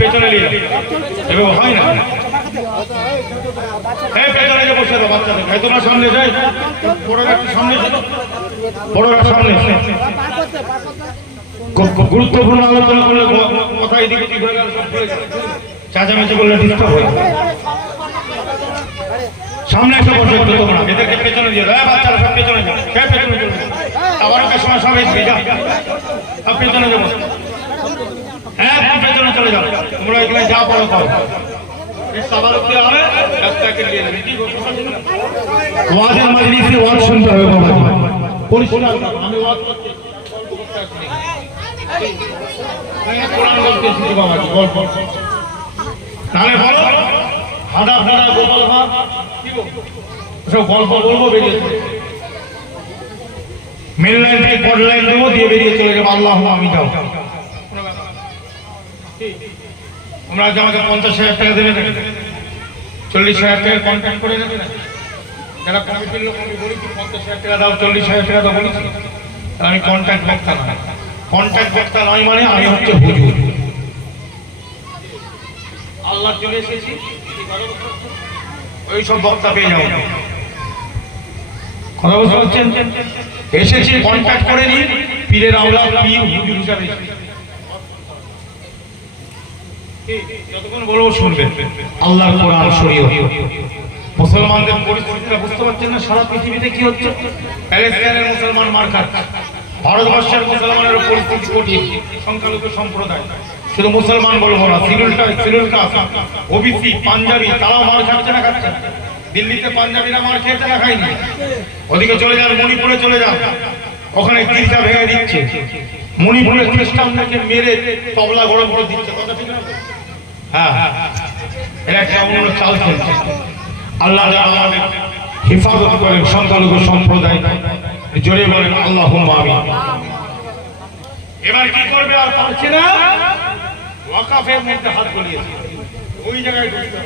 পেছনে নিয়ে এভাবে হয় না। হ্যাঁ পেছনে যে বসে দাও বাচ্চাদের, তোমরা সামনে যাই, বড়রা একটু সামনে, বড়রা সামনে। গুরুত্বপূর্ণ আলোচনা করলে কথা এদিকে ঘুরে গেল, সব ঘুরে গেল, চাচামেচি করলে ডিস্টার্ব হয়। সামনে এসে বসে একটু তোমরা, এদেরকে পেছনে দিয়ে দাও, বাচ্চারা সব পেছনে যাও, পেছনে চলে যাও, আবার ওকে সময় সব এসে যাও, সব পেছনে যাবো, হ্যাঁ পেছনে চলে যাও, তোমরা এখানে যা পড়ো পাও। ওয়াজের মাজলিসে ওয়াজ শুনতে হবে বাবা, পরিষ্কার আমি ওয়াজ করছি, কোরআন বলতেছি বাবা, গল্প তাহলে বলো হাদা ফাদা গোপাল ভাত কি বলবো, সব গল্প বলবো, বেরিয়ে মেন লাইন থেকে কড লাইন দেবো, দিয়ে বেরিয়ে চলে যাবো। আল্লাহ আমি যাও, তোমরা যে আমাকে 50,000 টাকা দেবে, 40,000 টাকা কন্ট্যাক্ট করে দেবে না, যারা কমিটির লোক আমি বলি 50,000 টাকা দাও, 40,000 টাকা দাও বলেছি, আমি কন্ট্যাক্ট বক্তা নয়। কন্ট্যাক্ট বক্তা নয় মানে আমি হচ্ছে হুজুর, আল্লাহ চলে এসেছি, ওই সব বক্তা পেয়ে যাবো। কথা বুঝতে পারছেন? এসেছি কন্ট্যাক্ট করে নি, পীরের আওলাদ পীর হুজুর হিসাবে যতক্ষণ বলবো শুনবেন। আল্লাহর কোরআন শরীয়ত, মুসলমানদের পরিস্থিতিটা বুঝতে পারছেন না? সারা পৃথিবীতে কি হচ্ছে? প্যালেস্টাইনের মুসলমান মার খাচ্ছে, ভারতবর্ষের মুসলমানের পরিস্থিতি কঠিন, সংখ্যালঘু সম্প্রদায়, শুধু মুসলমান বলবো না, সিরিয়াল কাস্ট, ওবিসি, পাঞ্জাবি, তারাও মার খাচ্ছে না, খাচ্ছে। দিল্লিতে পাঞ্জাবিরা মার খেয়েছে না, খায়নি? ওদিকে চলে যান, মণিপুরে চলে যান, ওখানে গির্জা ভেঙে দিচ্ছে, মণিপুরে খ্রিস্টানদেরকে মেরে তবলা গরম করে দিচ্ছে, কথা ঠিক না? হ্যাঁ, এটা একটা অন্য চাল চলছে। আল্লাহ আমাদের হেফাজত করেন সংখ্যালঘু সম্প্রদায়, জোরে বলেন আল্লাহুম্মা আমিন। এবার কি করবে? আর পারছে না, ওয়াকাফের মধ্যে হাত গলিয়েছে, ওই জায়গায় ঢুকতে,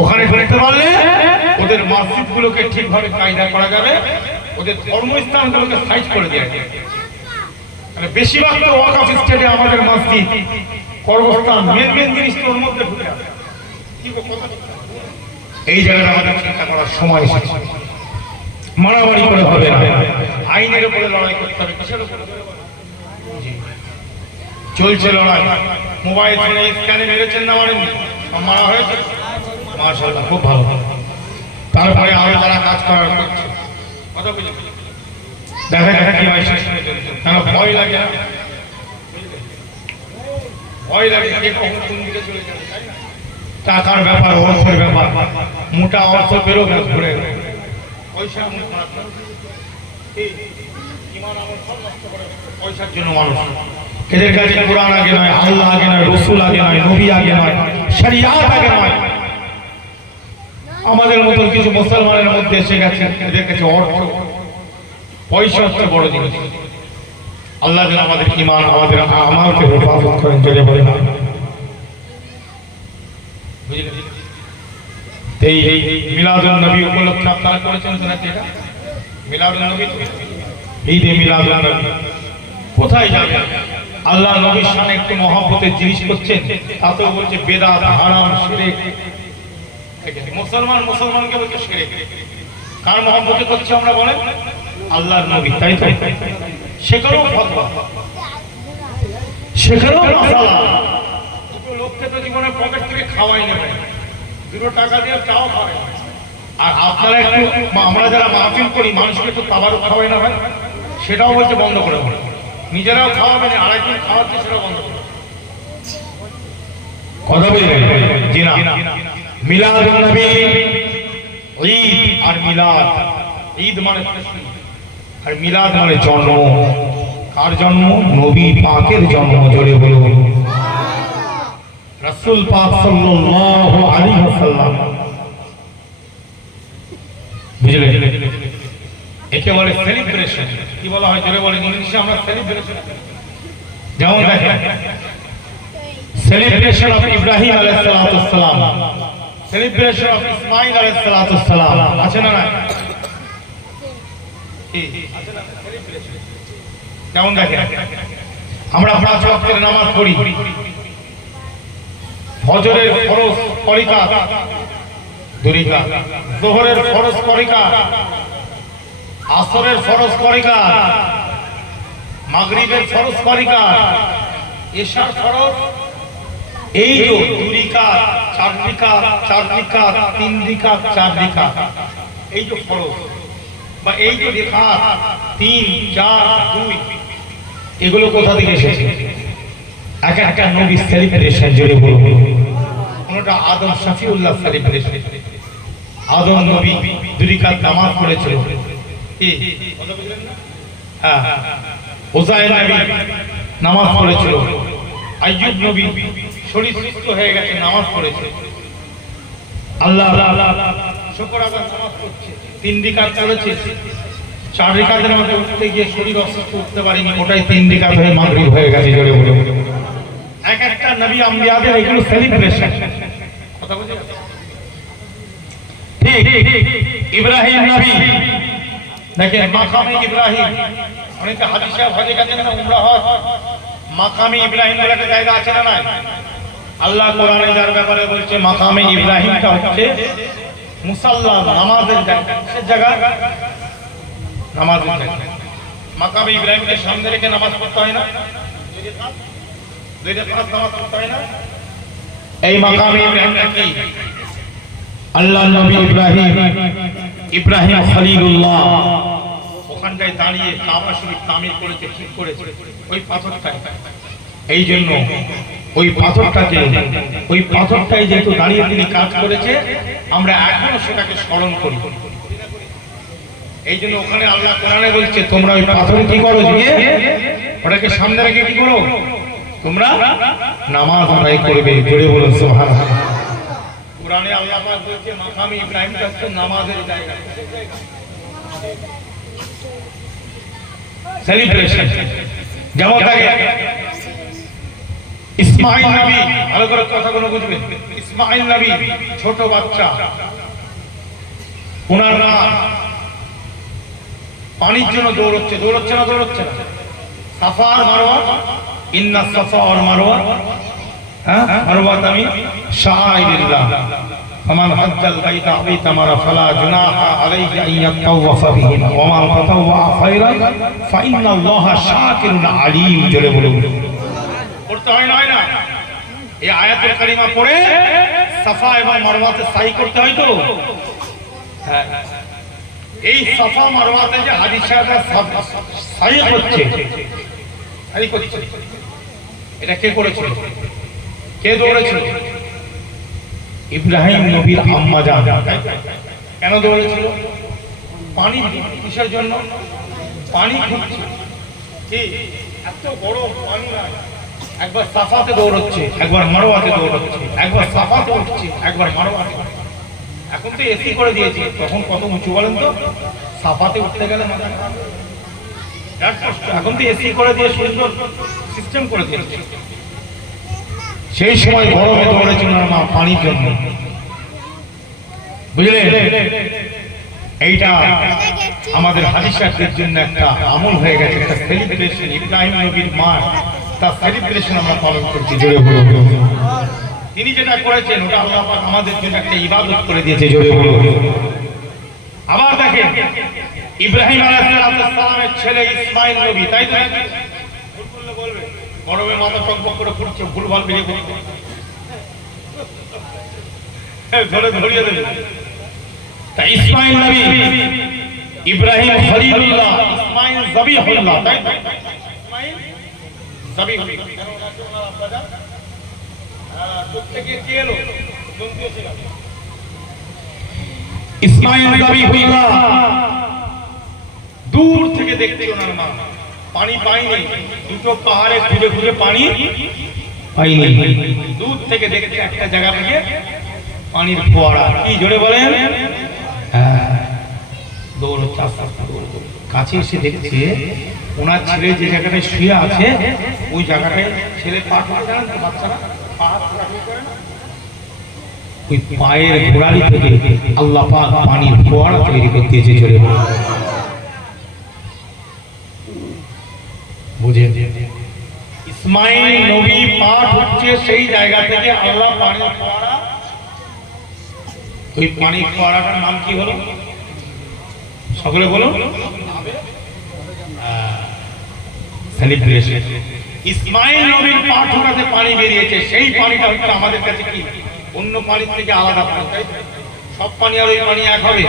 ওখানে ঢুকতে পারলে ওদের মসজিদগুলোকে ঠিকভাবে কায়দা করা যাবে, ওদের ধর্মস্থানগুলোকে সাইজ করে দেওয়া যাবে। মানে বেশিরভাগ তো ওয়াকাফ স্টেটে আমাদের মসজিদ, কর্মস্থান, মেন জিনিসটা ওর মধ্যে ঢুকে আছে। এই জায়গাটা আমাদের চিন্তা করার সময় এসেছে। মারামারি করে হবে না, আইনের উপরে লড়াই করতে হবে। কিসের উপরে চলছে লড়াই? মোবাইল ফোনে স্ক্যানে মেরেছেন না, মারেননি? মারা হয়েছে, মাশাআল্লাহ, খুব ভালো। তারপরে আরো যারা কাজ করার করছে, কথা বুঝে দেখা কি হয়, কেন ভয় লাগে না? ভয় লাগে, কে কখন কোন দিকে চলে যাবে, তাই না? টাকার ব্যাপার, অর্থের ব্যাপার, মোটা অর্থ বেরো ঘুরে পয়সা, পয়সার জন্য মানুষ, এদের কাছে কোরআন আগে নয়, আল্লাহ আগে নয়, রসুল আগে নয়, নবী আগে নয়, শরিয়াত আগে নয়। আমাদের মতন কিছু মুসলমানের মধ্যে এসে গেছে, এদের কাছে অর্থ পয়সা হচ্ছে বড় জিনিস। আল্লাহ যেন আমাদের ঈমান, আমাদের আমালকে হেফাজত করেন, জেনে বলেন এই মিলাদুন নবী উপলক্ষে আপনারা করেছেন তো নাকি? এটা মিলাদুন নবী, ঈদে মিলাদুন নবী। কোথায় যাবে? আল্লাহ নবীর শানে একটু মহব্বতের জিনিস করছেন, তাতেও বলছে বেদাত, হারাম, শিরক। মুসলমানকে বলছে শিরক। কার মহব্বতে করছে আমরা বলেন? আল্লাহর নবী, তাই তো? সেখানেও ফতোয়া, সেখানেও মাসালা। দুটো লোককে তো জীবনে পকেট থেকে খাওয়াই নেবে, 2 টাকা দিয়ে চাও খাওয়াই। আর আপনারা একটু, আমরা যারা মাহফিল করি, মানুষকে একটু খাবারও খাওয়াই না ভাই, সেটাও বলছে বন্ধ করে দেবে। নিজেরাও খাওয়াবেন, আরেকজন খাওয়াচ্ছে, সেটাও বন্ধ করে। কথা বলবেন জি না? মিলাদুন নবী, ঈদ আর মিলাদ, ঈদ মানে আর মিলাদ মানে জন্ম। কার জন্ম? নবী পাকের জন্ম। জোরে বলুন রাসূল পাক সাল্লাল্লাহু আলাইহি ওয়াসাল্লাম। বুঝলেন? একে বলে সেলিব্রেশন। কি বলা হয়? জোরে বলেন। ইংলিশে আমরা সেলিব্রেশন, যেমন দেখেন সেলিব্রেশন অফ ইব্রাহিম আলাইহিস সালাম, সেলিব্রেশন অফ ইসমাইল আলাইহিস সালাম, আছে না? না, যেমন দেখেন আমরা 5 ওয়াক্তের নামাজ পড়ি। ফজরের ফরজ করিকা 2 রাকাত, যোহরের ফরজ করিকা, আসরের ফরজ করিকা, মাগরিবের ফরজ করিকা, এশার ফরজ এই যে 2 রাকাত 4 রাকাত 4 রাকাত 3 রাকাত 4 রাকাত এই যে ফরজ বা এই যে রাকাত 3 4 2 এগুলো কোথা থেকে এসেছে? এক একটা নবী সেলিব্রেশন জুড়ে বলবো। কোনটা আদম শফিউল্লাহ সেলিব্রেশন। আদম নবী 2 রাকাত নামাজ পড়েছিল। কি কথা বুঝলেন না? হ্যাঁ, উযাইর নবী নামাজ পড়েছিল। আইয়ুব নবী শরীর সুস্থ হয়ে গেছে, নামাজ পড়েছে। আল্লাহ শুকর আদার নামাজ পড়ছে, 3 রাকাত পড়েছে। 4 রাকাতের মধ্যে উঠতে গিয়ে শরীর অসুস্থ, উঠতে পারেনি, ওটাই 3 রাকাত হয়ে মাগরিব হয়ে গেছে। জোরে বলে এক একটা নবী আম্বিয়াদের এগুলো সেলিব্রেশন। কথা বুঝে ঠিক? ইব্রাহিম নবী দেখেন মাকামে ইব্রাহিম, অনেকে হাদিসে হজে গেছেন না, উমরা হজ, মাকামে ইব্রাহিম বলে একটা জায়গা আছে না? নাই। আল্লাহ কোরআনে যার ব্যাপারে বলছে মাকামে ইব্রাহিমটা হচ্ছে মুসাল্লা, নামাজের জায়গা। কিসের জায়গা? নামাজের জায়গা। মাকামে ইব্রাহিমকে সামনে রেখে নামাজ পড়তে হয় না? 2 রাকাত নামাজ পড়তে হয় না? এই মাকামে ইব্রাহিমটা কি? আল্লাহ নবী ইব্রাহিম খলিলুল্লাহ ওখানটায় দাঁড়িয়ে কাবা শরীফ তামির করেছে, ঠিক করেছে ওই পাথরটায়। এই জন্য ওই পাথরটাই যেহেতু দাঁড়িয়ে তিনি কাজ করেছে, আমরা এখনো সেটাকে স্মরণ করি। এই জন্য ওখানে আল্লাহ কোরআনে বলছে তোমরা ওই পাথরে কি করো? গিয়ে ওটাকে সামনে রেখে কি করো? তোমরা নামাজ আদায় করবে। জোরে বলুন সুবহানাল্লাহ। কোরআনে আল্লাহ পাক বলছে মাকামে ইব্রাহিমটা হচ্ছে নামাজের জায়গা, সেলিব্রেশন। যেমন থাকে ইসমাঈল নবী, ভালো করে কথাগুলো বুঝবেন। ইসমাঈল নবী ছোট বাচ্চা, ওনার মা পানির জন্য দৌড়চ্ছে না? সাফা আর মারওয়া, ইন্না সাফা ওয়াল মারওয়া, মারওয়া তামি শাআইরিল্লাহ, ফামান হাজ্জাল বাইতা আও ইতামারা ফালা জুনাহা আলাইহি আন ইয়াতাওয়াফা বিহিমা ওয়া মান তাতাওয়া খায়রান ফা ইন্নাল্লাহা শাকিরুন আলীম। জোরে বলুন। পড়তে হয় না? এই আয়াতুল কারিমা পড়ে সাফা এবং মারওয়াতে সাই করতে হয় তো। হ্যাঁ, এই সাফা মারওয়াতে যে হাজী সাহেবরা সাই করছে, এটা কে করেছিল? কে দৌড়েছিল? ইব্রাহিম নবীর আম্মা জান। কেন দৌড়েছিল? পানি। কিসের জন্য? পানি খুঁজছে। এত বড় পানি না, একবার সাফাতে দৌড়চ্ছে, একবার মারওয়াতে দৌড়চ্ছে, একবার সাফাতে উঠছে, একবার মারওয়াতে। এখন তো এসি করে দিয়েছে, তখন কত উঁচু বলেন তো? সাফাতে উঠতে গেলে এখন তো এসি করে দিয়ে সুন্দর সিস্টেম করে দিয়েছে। সেই সময় গরমে দৌড়েছিল মা পানির জন্য। বুঝলেন? এইটা আমাদের হাদিসের জন্য একটা আমল হয়ে গেছে, একটা সেলিব্রেশন। ইব্রাহিম নবীর মা, তার সেলিব্রেশন আমরা পালন করছি। জোরে বলুন। তিনি যেটা করেছেন ওটা আল্লাহ পাক আমাদের জন্য একটা ইবাদত করে দিয়েছে। জোরে বলুন। আবার দেখেন ইব্রাহিম আলাইহিস সালামের ছেলে ইসমাঈল নবী, তাই তো? ভুল বললে বলবে, গরমে মাথা টকবক করে পড়ছে, ভুলভাল বেরিয়ে পড়ছে, ধরে ধরিয়ে দেবে। তাই ইসমাঈল নবী, ইব্রাহিম খলিলুল্লাহ, ইসমাঈল যাবিহুল্লাহ, তাই তো? ইসমাঈল যাবিহুল্লাহ। কেন ওনার আব্বাদা প্রত্যেকে কি এলো? জন্তুও ছিল। ইসমাঈল যাবিহুল্লাহ দূর থেকে দেখতে ওনার মা পানি পায়নি, দুটো পাহাড়ে ঘুরে ঘুরে পানি পাইনি, দূর থেকে দেখতে একটা জায়গা থেকে পানির ফোয়ারা। কি জোরে বলেন? দৌড়চ্ছে, আস্তে আস্তে দৌড়চ্ছে। কাছে এসে দেখছে ওনার ছেলে যে জায়গাটায় শুয়ে আছে ওই জায়গাটায় ছেলে পা ঠুকে, জানেন তো বাচ্চারা পা করে না, ওই পায়ের গোড়ালি থেকে আল্লাহ পাক পানির ফোয়ারা তৈরি করে দিয়েছে। জোরে বুঝে ইসমাইল নবী পাঠ হচ্ছে সেই জায়গা থেকে আল্লাহ পানি ফোয়ারা, ওই পানি ফোয়ারাটার নাম কি হলো সকলে বলো? সেলিব্রেশন। ইসমাইল নবীর পাঠ হতে পানি বেরিয়েছে, সেই পানিটা হচ্ছে আমাদের কাছে কি অন্য পানির থেকে আলাদা পানি, তাই সব পানি আর ওই পানি এক হবে?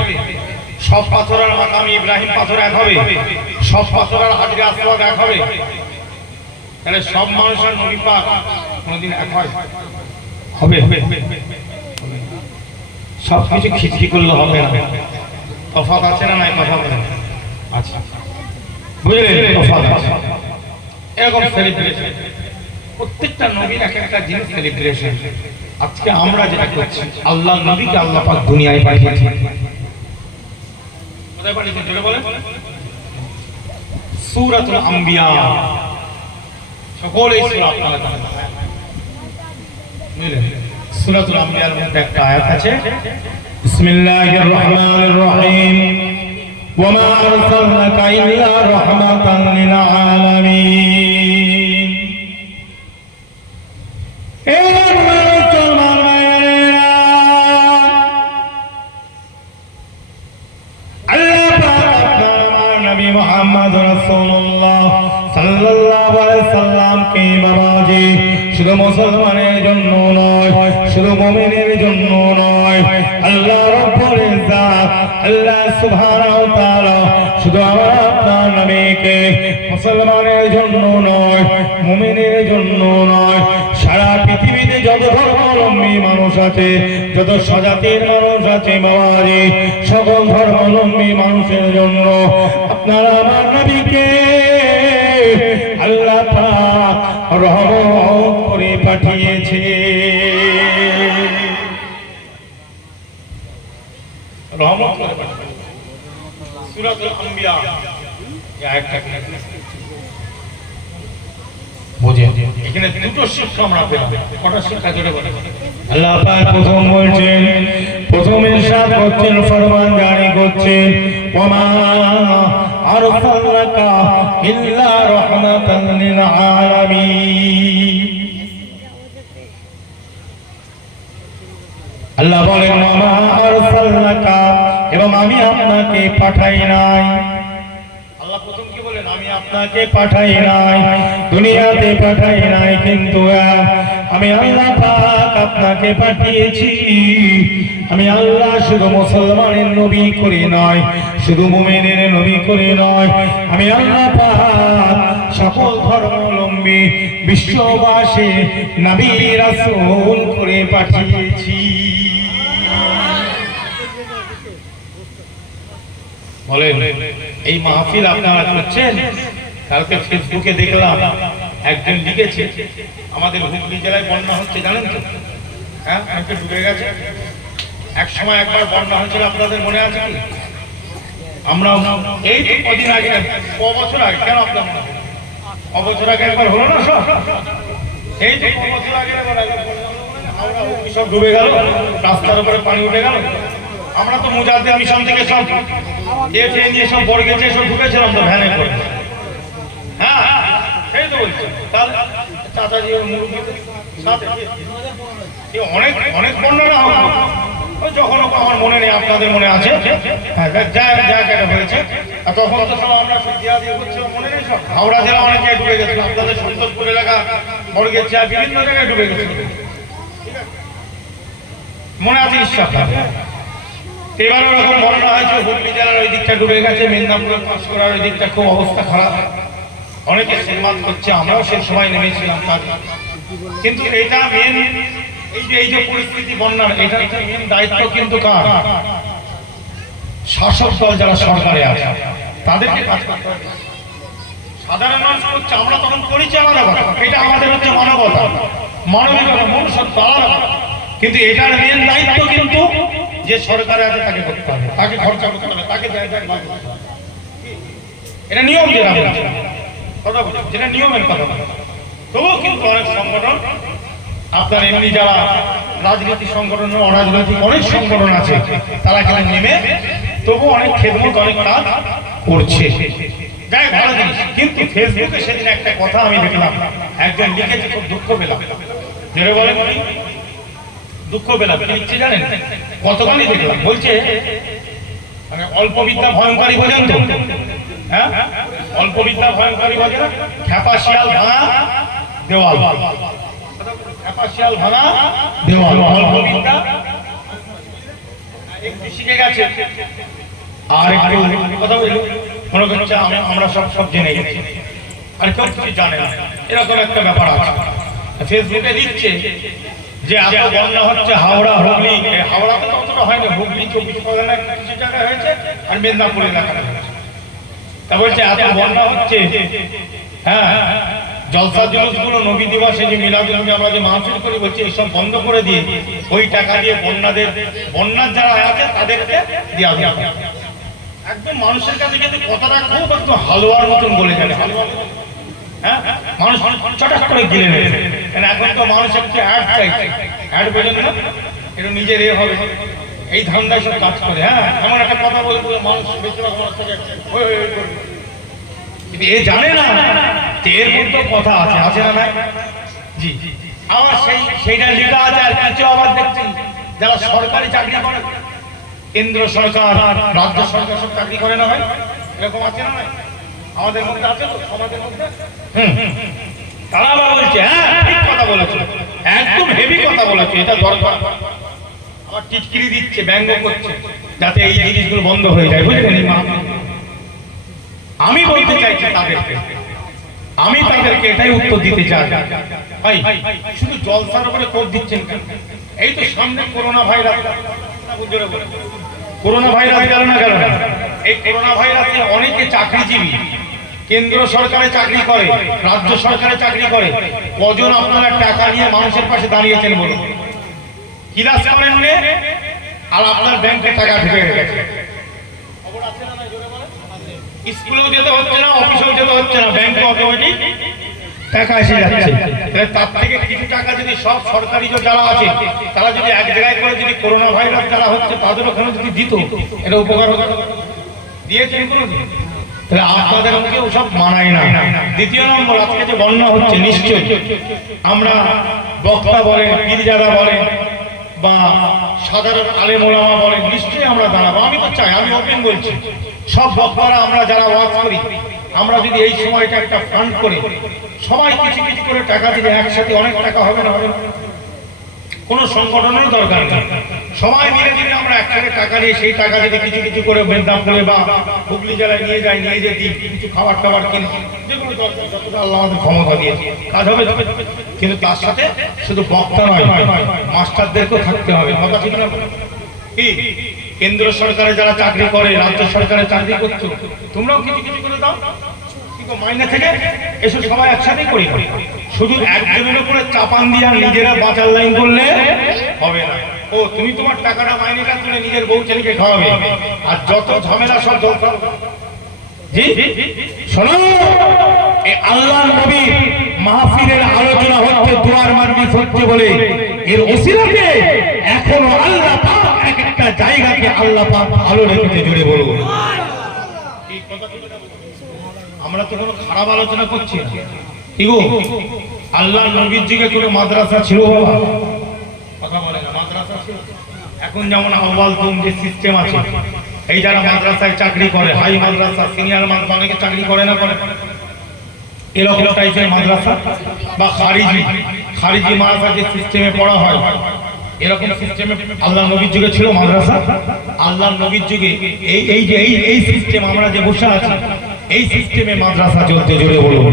সব পাথর আর মাকাম ইব্রাহিম পাথর এক হবে? সব পাথর আর হাজরে আসওয়াদ এক হবে? তাহলে সব মানুষের নবী পাক কোনদিন এক হয়? হবে? সব কিছু খিচড়ি করলে হবে না, তফাৎ আছে না? নাই কথা বলেন। আচ্ছা বুঝলেন, তফাৎ আছে। এরকম সেলিব্রেশন প্রত্যেকটা নবীর এক একটা জিনিস সেলিব্রেশন। আজকে আমরা যেটা করছি, আল্লাহ নবীকে আল্লাহ পাক দুনিয়ায় পাঠিয়েছেন। কোথায় পাঠিয়েছেন জোরে বলেন? সূরাতুল আম্বিয়া, সকল এই সূরা আপনারা জানেন। বুঝলেন, সূরাতুল আম্বিয়ার মধ্যে একটা আয়াত আছে, বিসমিল্লাহির রহমানির রহিম, ওয়া মা আরসালনাকা ইল্লা রাহমাতান লিল আলামিন। এই মুসলমান ভাইয়েরা, আল্লাহ পাক আপনার নবী মুহাম্মদ রাসূলুল্লাহ সাল্লাল্লাহু আলাইহি সাল্লামকে বাবাজি শুধু মুসলমানের জন্য নয়, শুধু মুমিনের জন্য নয়, আল্লাহ রাব্বুল ইজ্জাত আল্লাহ সুবহানাহু ওয়া তাআলা শুধু আপনার নবীকে মুসলমানের জন্য নয়, মুমিনের জন্য নয়, সারা পৃথিবীতে যত ধর্মাবলম্বী মানুষ আছে, যত স্বজাতির মানুষ আছে বাবাজি, সকল ধর্মাবলম্বী মানুষের জন্য আপনারা আমার নবীকে আল্লাহ পাক রহমত করে পাঠিয়েছে। রহমত করে পাঠিয়েছে। সূরাতুল আম্বিয়া এই আয়াতটা বুঝে, এখানে দুটো শিক্ষা আমরা পেলাম। কটা শিক্ষা জোরে বলে? আল্লাহ পাক প্রথম বলছেন, প্রথম ইরশাদ করছেন, ফরমান জারি করছেন, ওয়া মা আরসালনাকা ইল্লা রাহমাতান লিল আলামিন। আল্লাহ বলেন, ওয়া মা আরসালনাকা, এবং আমি আপনাকে পাঠাই নাই। আল্লাহ প্রথম কি বলেন? আমি আপনাকে পাঠাই নাই, দুনিয়াতে পাঠাই নাই, কিন্তু আমি আল্লাহ পাক আপনাকে পাঠিয়েছি। আমি আল্লাহ শুধু মুসলমানের নবী করে নয়, শুধু মুমিনের নবী করে নয়, আমি আল্লাহ পাক সকল ধর্মাবলম্বী বিশ্ববাসী নবী রাসূল করে পাঠিয়েছি। বলেন, এই মাহফিল আপনারা করছেন। কালকে ফেসবুকে দেখলাম একজন লিখেছে, আমাদের হুগলি জেলায় বন্যা হচ্ছে, জানেন তো? হ্যাঁ, অনেকে ডুবে গেছে। এক সময় একবার বন্যা হয়েছিল, আপনাদের মনে আছে কি? আমরা এই কদিন আগে, বছর আগে, কেন আপনার মনে হয় বছর আগে একবার হলো না? এই বছর আগে সব ডুবে গেল, রাস্তার উপরে পানি উঠে গেল। আমরা তো মুজাহিদ মিশন থেকে সব নিয়ে সব বড় গেছে, সব ঢুকেছিলাম তো ভ্যানে করে। হ্যাঁ, সেই তো বলছি। চাচাজি মুরব্বী সাথে অনেক অনেক বন্যা হবে, যখন আমার মনে নেই, আপনাদের মনে আছে জায়গাটা হয়েছে। আর তখন তো সব আমরা দিয়া দিয়ে করছি, মনে নেই সব। হাওড়া জেলা অনেক জায়গায় ডুবে গেছে, আপনাদের সন্তোষপুর এলাকা বড়গেছে, বিভিন্ন জায়গায় ডুবে গেছে, মনে আছে নিশ্চয়। এবার ওরকম বন্যা হয়েছে, হুগলি জেলার ওই দিকটা ডুবে গেছে, মেদিনীপুর পাঁশকুড়ার ওই দিকটা খুব অবস্থা খারাপ। অনেকে সেলমাত করছে, আমরাও সেই সময় নেমেছিলাম। কিন্তু এটা মেন, এই যে পরিস্থিতি বন্যার, এটা মেন দায়িত্ব কিন্তু কার? শাসক দল যারা সরকারে আছে, তাদেরকে কাজ করতে হবে। সাধারণ মানুষ করছে, আমরা তখন করেছি আলাদা কথা, এটা আমাদের হচ্ছে মানবতা, মানবিকতা, মনুষ্যত্ব আলাদা। কিন্তু এটার মেন দায়িত্ব কিন্তু যে সরকারে আছে তাকে করতে হবে, তাকে খরচা করতে হবে, তাকে দেখভাল করতে হবে। এটা নিয়ম, যেটা কথা বলছি, যেটা নিয়মের কথা বলে। তবুও কিন্তু অনেক সংগঠন, আপনার এমনি যারা রাজনৈতিক সংগঠন, অরাজনৈতিক অনেক সংগঠন আছে, তারা কিন্তু নেমে তবু অনেক খেদমত, অনেক কাজ করছে। যাই ভালো জিনিস। কিন্তু ফেসবুকে সেদিন একটা কথা আমি দেখলাম, একজন লিখেছে, খুব দুঃখ পেলাম। যেটা বলেন দুঃখ পেলাম, কি লিখছে জানেন? কতখানি দেখলাম, বলছে মানে অল্প বিদ্যা ভয়ঙ্করী বোঝেন তো? হ্যাঁ, অল্প বিদ্যা ভয়ঙ্করী বোঝেন? খেপা শিয়াল ভাঙা দেওয়াল, খেপা শিয়াল ভাঙা দেওয়াল, অল্প বিদ্যা একটু শিখে গেছে আর একটু কথা বলি মনে করছে আমরা সব জেনে গেছি আর কেউ কিছু জানে না, এরকম একটা ব্যাপার আছে। ফেসবুকে লিখছে যে এত বন্যা হচ্ছে হাওড়া হুগলি, হাওড়াতে তো অতটা হয়নি, হুগলি 24 পরগনা কিছু জায়গায় হয়েছে আর মেদিনীপুর এলাকায় হয়েছে। তা বলছে এত বন্যা হচ্ছে, হ্যাঁ জলসা জুলুসগুলো নবী দিবসে যে মিলাদুল নবী আমরা যে মাহফিল করি, বলছে এইসব বন্ধ করে দিয়ে ওই টাকা দিয়ে বন্যার যারা আছে তাদেরকে দেওয়া যাবে। একদম মানুষের কাছে কিন্তু কথাটা খুব একটু হালুয়ার মতন বলে জানে, হ্যাঁ মানুষ চটাক করে গিলে নেবে। এখন তো মানুষ একটু অ্যাড চাইছে, অ্যাড বোঝেন না, একটু নিজের এ হবে, এই ধান্দায় সব কাজ করে। হ্যাঁ এমন একটা কথা বলে মানুষ বেশিরভাগ মানুষ থেকে কিন্তু এ জানে না এর মধ্যে কথা আছে, আছে না নাই? জি, আবার সেইটা লেখা আছে। আর কিছু আবার দেখছি যারা সরকারি চাকরি করে, কেন্দ্র সরকার রাজ্য সরকার সব চাকরি করে না ভাই, এরকম আছে না নাই? আমাদের মধ্যে আছে তো, সমাজের মধ্যে। তারা আবার বলছে হ্যাঁ ঠিক কথা বলেছে, একদম হেভি কথা বলেছে, এটা দরকার। আবার টিটকিরি দিচ্ছে, ব্যঙ্গ করছে যাতে এই জিনিসগুলো বন্ধ হয়ে যায়, বুঝলেন? আমি বলতে চাইছি তাদেরকে এটাই উত্তর দিতে চাই, ভাই শুধু জলসার উপরে কোপ দিচ্ছেন কেন? এই তো সামনে করোনা ভাইরাস গেল না গেল না, এই করোনা ভাইরাসে অনেকে চাকরিজীবী, কেন্দ্র সরকারে চাকরি করে, রাজ্য সরকারে চাকরি করে, কজন আপনারা টাকা নিয়ে মানুষের পাশে দাঁড়িয়েছেন বলুন? ক্লাস করেন আর আপনার ব্যাংকে টাকা ঢুকে গেছে, স্কুলেও যেতে হচ্ছে না, অফিসেও যেতে হচ্ছে না, ব্যাংকে অটোমেটিক টাকা এসে যাচ্ছে। তার থেকে কিছু টাকা যদি সব সরকারি যারা আছে তারা যদি এক জায়গায় করে যদি করোনা ভাইরাস যারা হচ্ছে তাদের ওখানে যদি দিত, এটা উপকার হতো। দিয়েছেন কোনোদিন? তাহলে আপনাদের মুখে ওসব মানায় না। দ্বিতীয় নম্বর, আজকে যে বন্যা হচ্ছে, নিশ্চয়ই আমরা বক্তা বলেন, পীরজাদা বলেন বা সাধারণ আলেম ওলামা বলেন, নিশ্চয়ই আমরা দাঁড়াবো। আমি তো চাই, আমি ওপেন বলছি, সব বক্তারা আমরা যারা ওয়াজ করি, আমরা যদি এই সময়টা একটা ফান্ড করে সবাই কিছু কিছু করে টাকা দিলে একসাথে অনেক টাকা হবে না? হবে না? কোনো সংগঠনের দরকার নেই, সবাই মিলে যদি আমরা একসাথে টাকা নিয়ে সেই টাকা যদি কিছু কিছু করে মেদিনীপুরে বা হুগলি জেলায় নিয়ে যে দিই, কিছু খাবার টাবার কিনে, যেগুলো দরকার যতটা আল্লাহ আমাদের ক্ষমতা দিয়েছে কাজ হবে। কিন্তু তার সাথে শুধু বক্তা নয়, মাস্টারদেরকেও থাকতে হবে, কথা ঠিক না? কি কেন্দ্র সরকারে যারা চাকরি করে, রাজ্য সরকারে চাকরি করছো, তোমরাও কিছু কিছু করে দাও, কিন্তু মাইনে থেকে এসব সবাই একসাথেই করি। শুধু একজনের উপরে চাপান দিয়ে নিজেরা বাঁচার লাইন করলে হবে না। ও তুমি তোমার টাকাটা মাইনেটা তুলে নিজের বউ ছেলেকে খাওয়াবে, আর যত ঝামেলা সব জলসা। জি শোনো, এই আল্লাহর নবী মাহফিলের আলোচনা হচ্ছে, দুয়ার মারবি হচ্ছে বলে এর ওসিলাতে এখনো আল্লাহ পাক এক একটা জায়গাকে আল্লাহ পাক ভালো রেখেছে, জুড়ে বলুন। আমরা তো কোনো খারাপ আলোচনা করছি না, কি গো? আল্লাহর নবীর যুগে কোনো মাদ্রাসা ছিল বাবা? কথা বলে না, মাদ্রাসা ছিল। এখন যেমন আউয়াল তুম যে সিস্টেম আছে, এই যারা মাদ্রাসায় চাকরি করে, হাই মাদ্রাসা, সিনিয়র মাদ্রাসা, অনেকে চাকরি করে না করে, এরকম টাইপের মাদ্রাসা বা খারিজি মাদ্রাসা যে সিস্টেমে পড়া হয়, এরকম সিস্টেমে আল্লাহর নবীর যুগে ছিল মাদ্রাসা। আল্লাহর নবীর যুগে এই সিস্টেম আমরা যে বসে আছি, এই সিস্টেমে মাদ্রাসা চলতে, জোরে বলুন।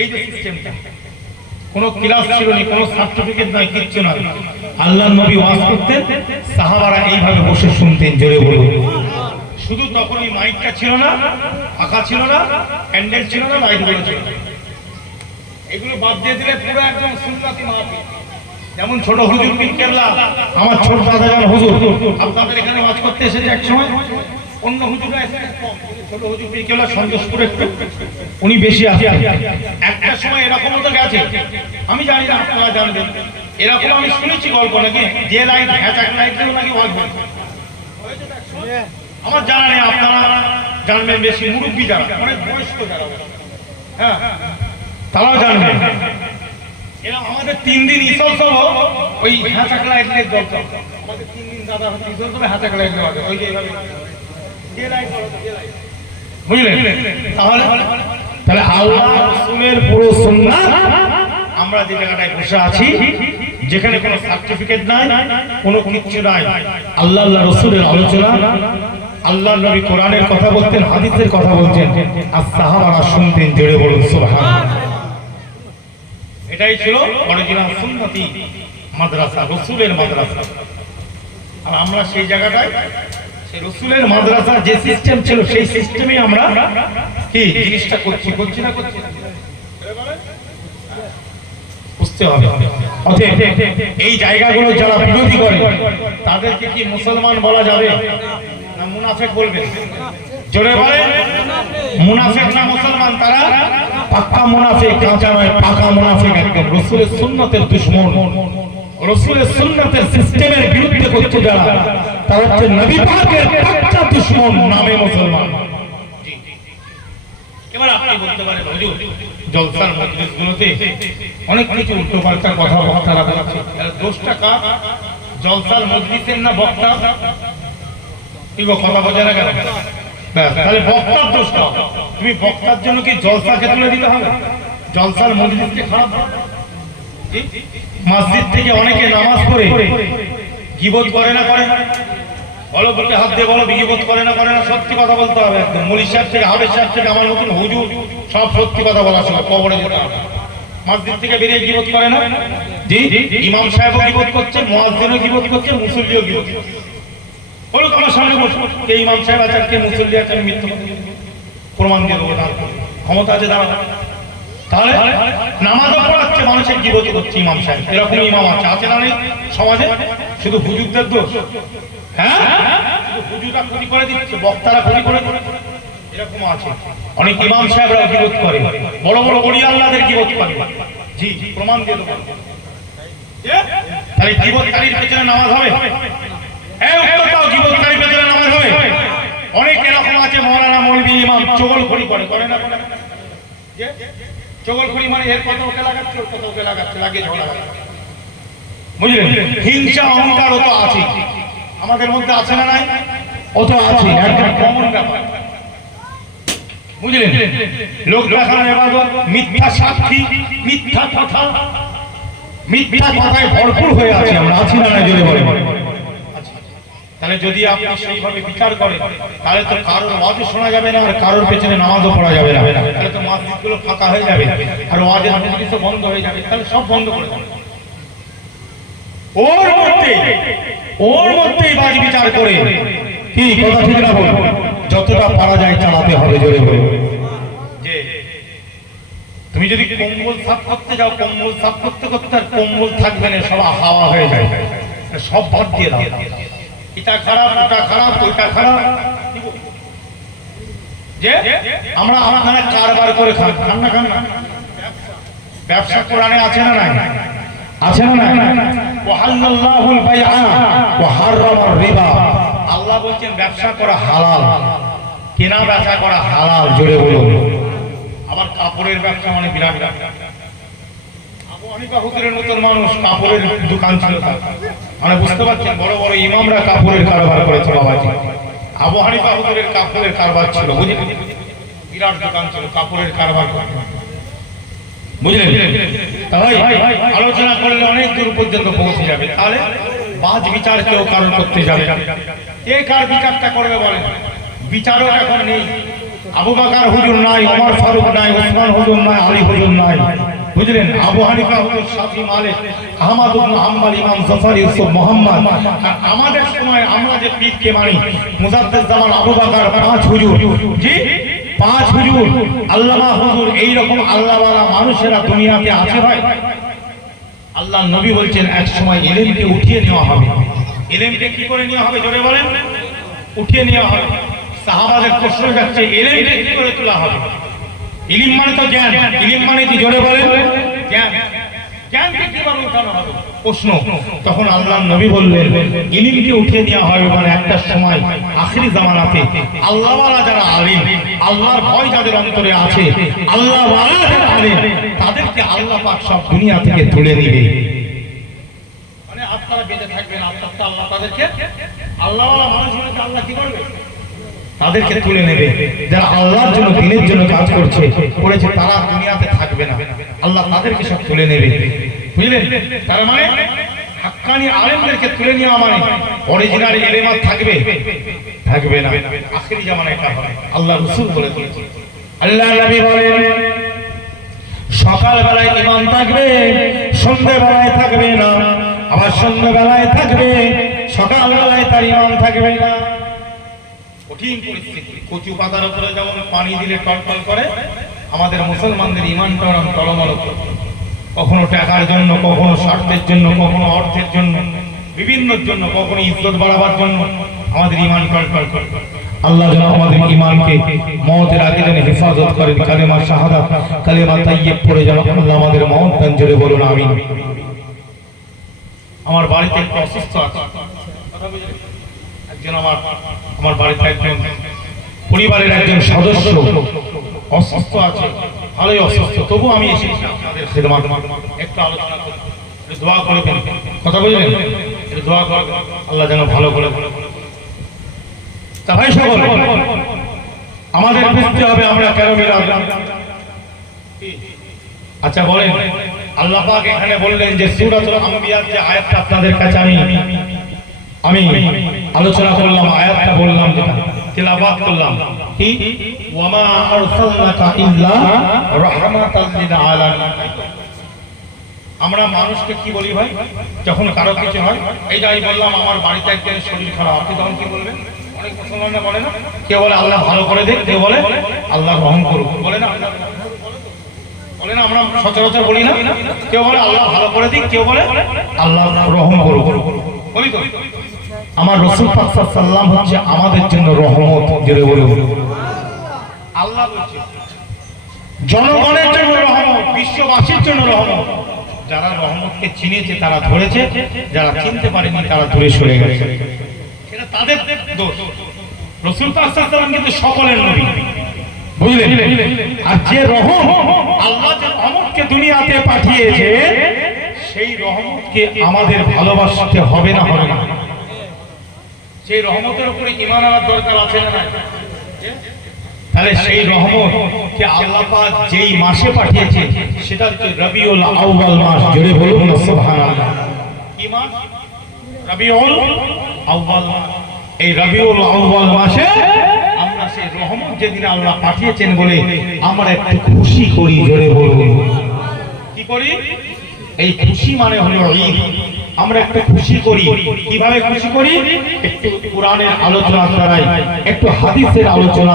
এই যে সিস্টেমটা, কোনো ক্লাস ছিল না, কোনো সার্টিফিকেট নাই, কিচ্ছু না। আল্লাহর নবী ওয়াজ করতেন, সাহাবারা এইভাবে বসে শুনতেন, জোরে বলুন। শুধু তখন এই মাইকটা ছিল না, পাখা ছিল না, প্যান্ডেল ছিল না, লাইটগুলো ছিল না। এগুলো বাদ দিয়ে দিলে পুরো একদম সুন্নতি মাহফিল। যেমন ছোট হুজুর পীর কেবলা, আমার ছোট দাদাজান হুজুর আপনাদের এখানে ওয়াজ করতে এসেছে এক সময়, অন্য হুজুররা এসেছে কম, ছোট হুজুর পীর কেবলা সন্তোষপুরে উনি বেশি আসেন। একটা সময় এরকমও তো গেছে, আমি জানি না আপনারা জানবেন, এরকম আমি শুনেছি গল্প, নাকি যে লাইট হ্যাচাক লাইট দিয়েও নাকি ওয়াজ হয়, আমার জানা নেই, আপনারা জানবেন বেশি, মুরব্বী যারা, অনেক বয়স্ক যারা, হ্যাঁ তারাও জানবে। এরকম আমাদের 3 দিন ইসল সব ওই হাঁচাকলা একলে দরকার। আমাদের 3 দিন দাদা হচ্ছে ইসল সবে হাঁচাকলা একলে হবে ওই যে এইভাবে বুঝলেন? তাহলে আল্লাহ রাসূলের পুরো সুন্নাত আমরা যে জায়গাটায় বসে আছি, যেখানে কোনো সার্টিফিকেট নাই, কোনো কিছু নাই, আল্লাহ রাসূলের আলোচনা, আল্লাহর নবী কোরআনের কথা বলতেন, হাদিসের কথা বলতেন, আর সাহাবারা শুনতেন। জোরে বলুন সুবহানাল্লাহ। এটাই ছিল অরিজিনাল সুন্নতি মাদ্রাসা, রাসূলের মাদ্রাসা। আর আমরা সেই জায়গাটায় সেই রাসূলের মাদ্রাসা যে সিস্টেম ছিল সেই সিস্টেমে আমরা কি জিনিসটা করছি না বুঝতে হবে। অতএব এই জায়গাগুলো যারা বিরোধী করে তাদেরকে কি মুসলমান বলা যাবে না মুনাফিক বলবে? জোরে বলে মুনাফিক না মুসলমান? তারা পাক্কা মুনাফিক, কাঁচা নয়, পাকা মুনাফিক একদম। রাসূলের সুন্নাতের দুশমন, রাসূলের সুন্নাতের সিস্টেমের বিরুদ্ধে করছে যারা, তারা হচ্ছে নবী পাকের পাক্কা দুশমন, নামে মুসলমান। এবার আপনি বলতে পারেন হুজুর জলসার মজলিসগুলোতে অনেক কিছু উল্টোপাল্টা কথাবার্তা বলছে, দোষটা কার? জলসার মজলিসের না বক্তা? কি গো, কথা বোঝা না কেন? তাহলে বক্তার দোষটা। তুমি বক্তার জন্য কি জলসাকে তুলে দিতে হবে? জলসার মজলিসকে খারাপ? মসজিদ থেকে অনেকে নামাজ পড়ে গীবত করে না বলো, বলতে হাত দিয়ে বলো, গীবত করে না? সত্যি কথা বলতে হবে একদম। মুলি সাহেব থেকে, হাবেজ সাহেব থেকে, আমার নতুন হুজুর, সব সত্যি কথা বলার সময় কবরে যেতে হবে। মসজিদ থেকে বেরিয়ে গীবত করে না? জি, ইমাম সাহেবও গীবত করছে, মুয়াজ্জিনও গীবত করছে, মুসল্লিও গীবত করছে। বলো তোমার সামনে বসে কে ইমাম সাহেব আছে, কে মুসল্লি আছে, আমি মিথ্যা প্রমাণ দিয়ে দেবো। তার ক্ষমতা আছে দাঁড়ানো। তাহলে নামাজও পড়াচ্ছে, মানুষের গীবত করছে ইমাম সাহেব। এরকম ইমাম আছে না নেই সমাজে? শুধু হুজুরদের দোষ? হ্যাঁ, হুজুররা ক্ষতি করে দিচ্ছে, বক্তারা ক্ষতি করে দিচ্ছে, এরকম আছে। অনেক ইমাম সাহেবরা গীবত করে, বড় বড় ওলি আল্লাহদের গীবত করে। জি, প্রমাণ দিয়ে দেবো। তাহলে গীবতকারীর পেছনে নামাজ হবে? গীবতকারীর পেছনে নামাজ হবে? অনেক এরকম আছে, মাওলানা মৌলভী ইমাম চগলখড়ি করে না? চগলখড়ি মানে এর কথা ওকে লাগাচ্ছে, ওর কথা ওকে লাগাচ্ছে, লাগিয়ে ঝগড়া লাগাচ্ছে। বুঝলেন? হিংসা অহংকার ও তো আছে আমাদের মধ্যে, আছে না নাই? ও তো আছে, একটা কমন ব্যাপার। বুঝলেন? লোক দেখানো ইবাদত, মিথ্যা সাক্ষী, মিথ্যা কথা, মিথ্যা কথায় ভরপুর হয়ে আছে আমরা, আছি না নাই? জোরে বলেন। তাহলে যদি আপনি সেইভাবে বিচার করেন, তাহলে তো কারোর ওয়াজও শোনা যাবে না, আর কারোর পেছনে নামাজও পড়া যাবে না। তাহলে তো মসজিদগুলো ফাঁকা হয়ে যাবে, আর ওয়াজের মজলিসও বন্ধ হয়ে যাবে। তাহলে সব বন্ধ করে দেবে। ওর মধ্যেই বাজ বিচার করে, কি কথা ঠিক না বল? যতটা পারা যায় চালাতে হবে। জোরে বলে যে তুমি যদি কম্বল সাফ করতে যাও, কম্বল সাফ করতে করতে আর কম্বল থাকবে না, সব হাওয়া হয়ে যায়, সব বাদ দিয়ে দাও। এটা খারাপ, ওটা খারাপ, ওইটা খারাপ। যে আমরা আপনারা কারবার করে খান না? ব্যবসা কোরআনে আছে না নাই? আছে না নাই? ওয়াহাল্লাল্লাহুল বাইআ ওয়া হারামার রিবা। আল্লাহ বলেন ব্যবসা করা হালাল, কেনা বেচা করা হালাল। জোরে বলুন। আবার কাপড়ের ব্যবসা মানে বিরাট ব্যবসা। আবু হানিফা হুজুরের মতন মানুষ, কাপড়ের দোকান ছিল তার। মানে বুঝতে পারছেন, বড় বড় ইমামরা কাপড়ের কারবার করেছে বাবাজি। আবু হানিফা হুজুরের কাপড়ের কারবার ছিল, বুঝলেন? বিরাট দোকান ছিল, কাপড়ের কারবার করতেন। বুঝলেন? তাই আলোচনা করলে অনেক দূর পর্যন্ত পৌঁছে যাবে। তাহলে বাজ বিচার কেউ কারণ করতে যাবে, কে কার বিচারটা করবে বলেন? বিচারক এখন নেই। আবু বকর হুজুর নাই, ওমর ফারুক নাই, ওসমান হুজুর নাই, আলী হুজুর নাই। বুঝলেন? আবু হানিফা হুজুর, শাফি, মালিক, আহমদ ইবনে হাম্বল, ইমাম জাফর, ইউসুফ, মুহাম্মদ। আর আমাদের সময় আমরা যে পীরকে মানি, মুজাদ্দিদ জামান আবু বকর, 5 হুজুর। জি, 5 হুজুর, আল্লামা হুজুর, এইরকম আল্লাহওয়ালা মানুষেরা দুনিয়াতে আছে ভাই। আল্লাহ নবী বলছেন এক সময় ইলমকে উঠিয়ে নেওয়া হবে। ইলমকে কি করে নেওয়া হবে? জোরে বলেন। উঠিয়ে নেওয়া হবে। সাহাবাদের প্রশ্ন যাচ্ছে, ইলমকে কি করে তোলা হবে? ইলম মানে তো জ্ঞান। ইলম মানে কি? জোরে বলেন। জ্ঞান। জ্ঞানকে কিভাবে উঠানো হবে প্রশ্ন। তখন আল্লাহর নবী বললেন ইলমকে উঠিয়ে নেওয়া হবে মানে একটা সময় আখিরি জামানাতে আল্লাহওয়ালা যারা আলিম, আল্লাহর ভয় যাদের অন্তরে আছে, আল্লাহওয়ালা যারা আলিম, তাদেরকে আল্লাহ পাক সব দুনিয়া থেকে তুলে নেবে। মানে আপনারা বেঁচে থাকবেন, আপনারা আল্লাহ তাদেরকে আল্লাহওয়ালা মানুষগুলোকে আল্লাহ কি করবে? তাদেরকে তুলে নেবে। যারা আল্লাহর জন্য দিনের জন্য কাজ করেছে তারা দুনিয়াতে থাকবে না, আল্লাহ তাদেরকে সব তুলে নেবে। বুঝলেন? তার মানে হাক্কানি আলেমদেরকে তুলে নেওয়া মানে অরিজিনাল ইলম থাকবে না। আখিরি জামানায় এটা হবে। আল্লাহ রাসূল বলে দিয়েছেন, আল্লাহ নবী বলেন সকাল বেলায় ঈমান থাকবে, সন্ধ্যা বেলায় থাকবে না, আবার সন্ধ্যা বেলায় থাকবে, সকাল বেলায় তার ঈমান থাকবে না। কঠিন পরিস্থিতি। কচু পাতার উপরে যেমন পানি দিলে টলটল করে, আমাদের মুসলমানদের ঈমানটা টলমল করে। কখনো টাকার জন্য, কখনো স্বার্থের জন্য, কখনো অর্থের জন্য, বিভিন্নর জন্য, কখনো ইজ্জত বাড়াবার জন্য আমাদের ঈমান টলটল করে। আল্লাহ যেন আমাদের ঈমানকে মওতের আগে যেন হেফাজত করেন। কালেমা শাহাদাত, কালেমা তাইয়্যিব পড়ে যেন আল্লাহ আমাদের মওত দান জোরে বলুন আমিন। আমার বাড়িতে একটা অসুস্থ আছে, একজন আমার বাড়িতে একজন পরিবারের একজন সদস্য অসুস্থ আছে, ভালোই অসুস্থ, তবু আমি এসেছি আপনাদের খেদমত একটু আলোচনা করতে, দোয়া করবেন। কথা বলবেন, একটু দোয়া করবেন আল্লাহ যেন ভালো করে। তা ভাই সকল, আমাদের বুঝতে হবে আমরা কেন মিলাদ। আচ্ছা বলেন, আল্লাহ পাক এখানে বললেন যে সূরাতুল আম্বিয়ার যে আয়াতটা আপনাদের কাছে আমি আলোচনা করলাম, আয়াতটা বললাম, যেটা তেলাওয়াত করলাম, কি ওয়ামা আরসালনাকা ইল্লা রাহমাতাল লিল আলামিন। আমরা মানুষকে কি বলি ভাই, যখন কারো কিছু হয়, এই যে আমি বললাম আমার বাড়িতে একজন শরীর খারাপ, আপনি তখন কি বলবেন? অনেক মুসলমানরা বলে না, কেউ বলে আল্লাহ ভালো করে দিক, কেউ বলে আল্লাহ রহম করুক, বলে না? বলে না? আমরা সচরাচর বলি না? কেউ বলে আল্লাহ ভালো করে দিক, কেউ বলে আল্লাহ রহম করুক, বলি তো? আমার রাসূল পাক সাল্লাল্লাহু আলাইহি ওয়াসাল্লাম হচ্ছে আমাদের জন্য রহমত, জোরে বলুন। আল্লাহ বলছে জনগণের জন্য রহমত, বিশ্ববাসীর জন্য রহমত। যারা রহমতকে চিনেছে তারা ধরেছে, যারা চিনতে পারেনি তারা দূরে সরে গেছে, এটা তাদের দোষ। রাসূল পাক সাল্লাল্লাহু আলাইহি ওয়াসাল্লাম কিন্তু সকলের নবী, বুঝলেন? আর যে রহম আল্লাহ যে রহমতকে দুনিয়াতে পাঠিয়েছে, সেই রহমতকে আমাদের ভালোবাসতে হবে না? হবে না? সেই রহমতের উপরে ঈমান আনার দরকার আছে না? তাহলে সেই রহমত কে আল্লাহ পাক যেই মাসে পাঠিয়েছে সেটা হচ্ছে রবিউল আউয়াল মাস, জোরে বলুন সুবহানাল্লাহ। কি মাস? রবিউল আউয়াল মাস। এই রবিউল আউয়াল মাসে আমরা সেই রহমত যেদিন আল্লাহ পাঠিয়েছেন বলে আমরা একটু খুশি করি, জোরে বলুন। কি করি? এই খুশি মানে হলো ঈদ। আমরা একটু খুশি করি। কিভাবে খুশি করি? একটু কোরআনের আলোচনা করাই, একটু হাদিসের আলোচনা,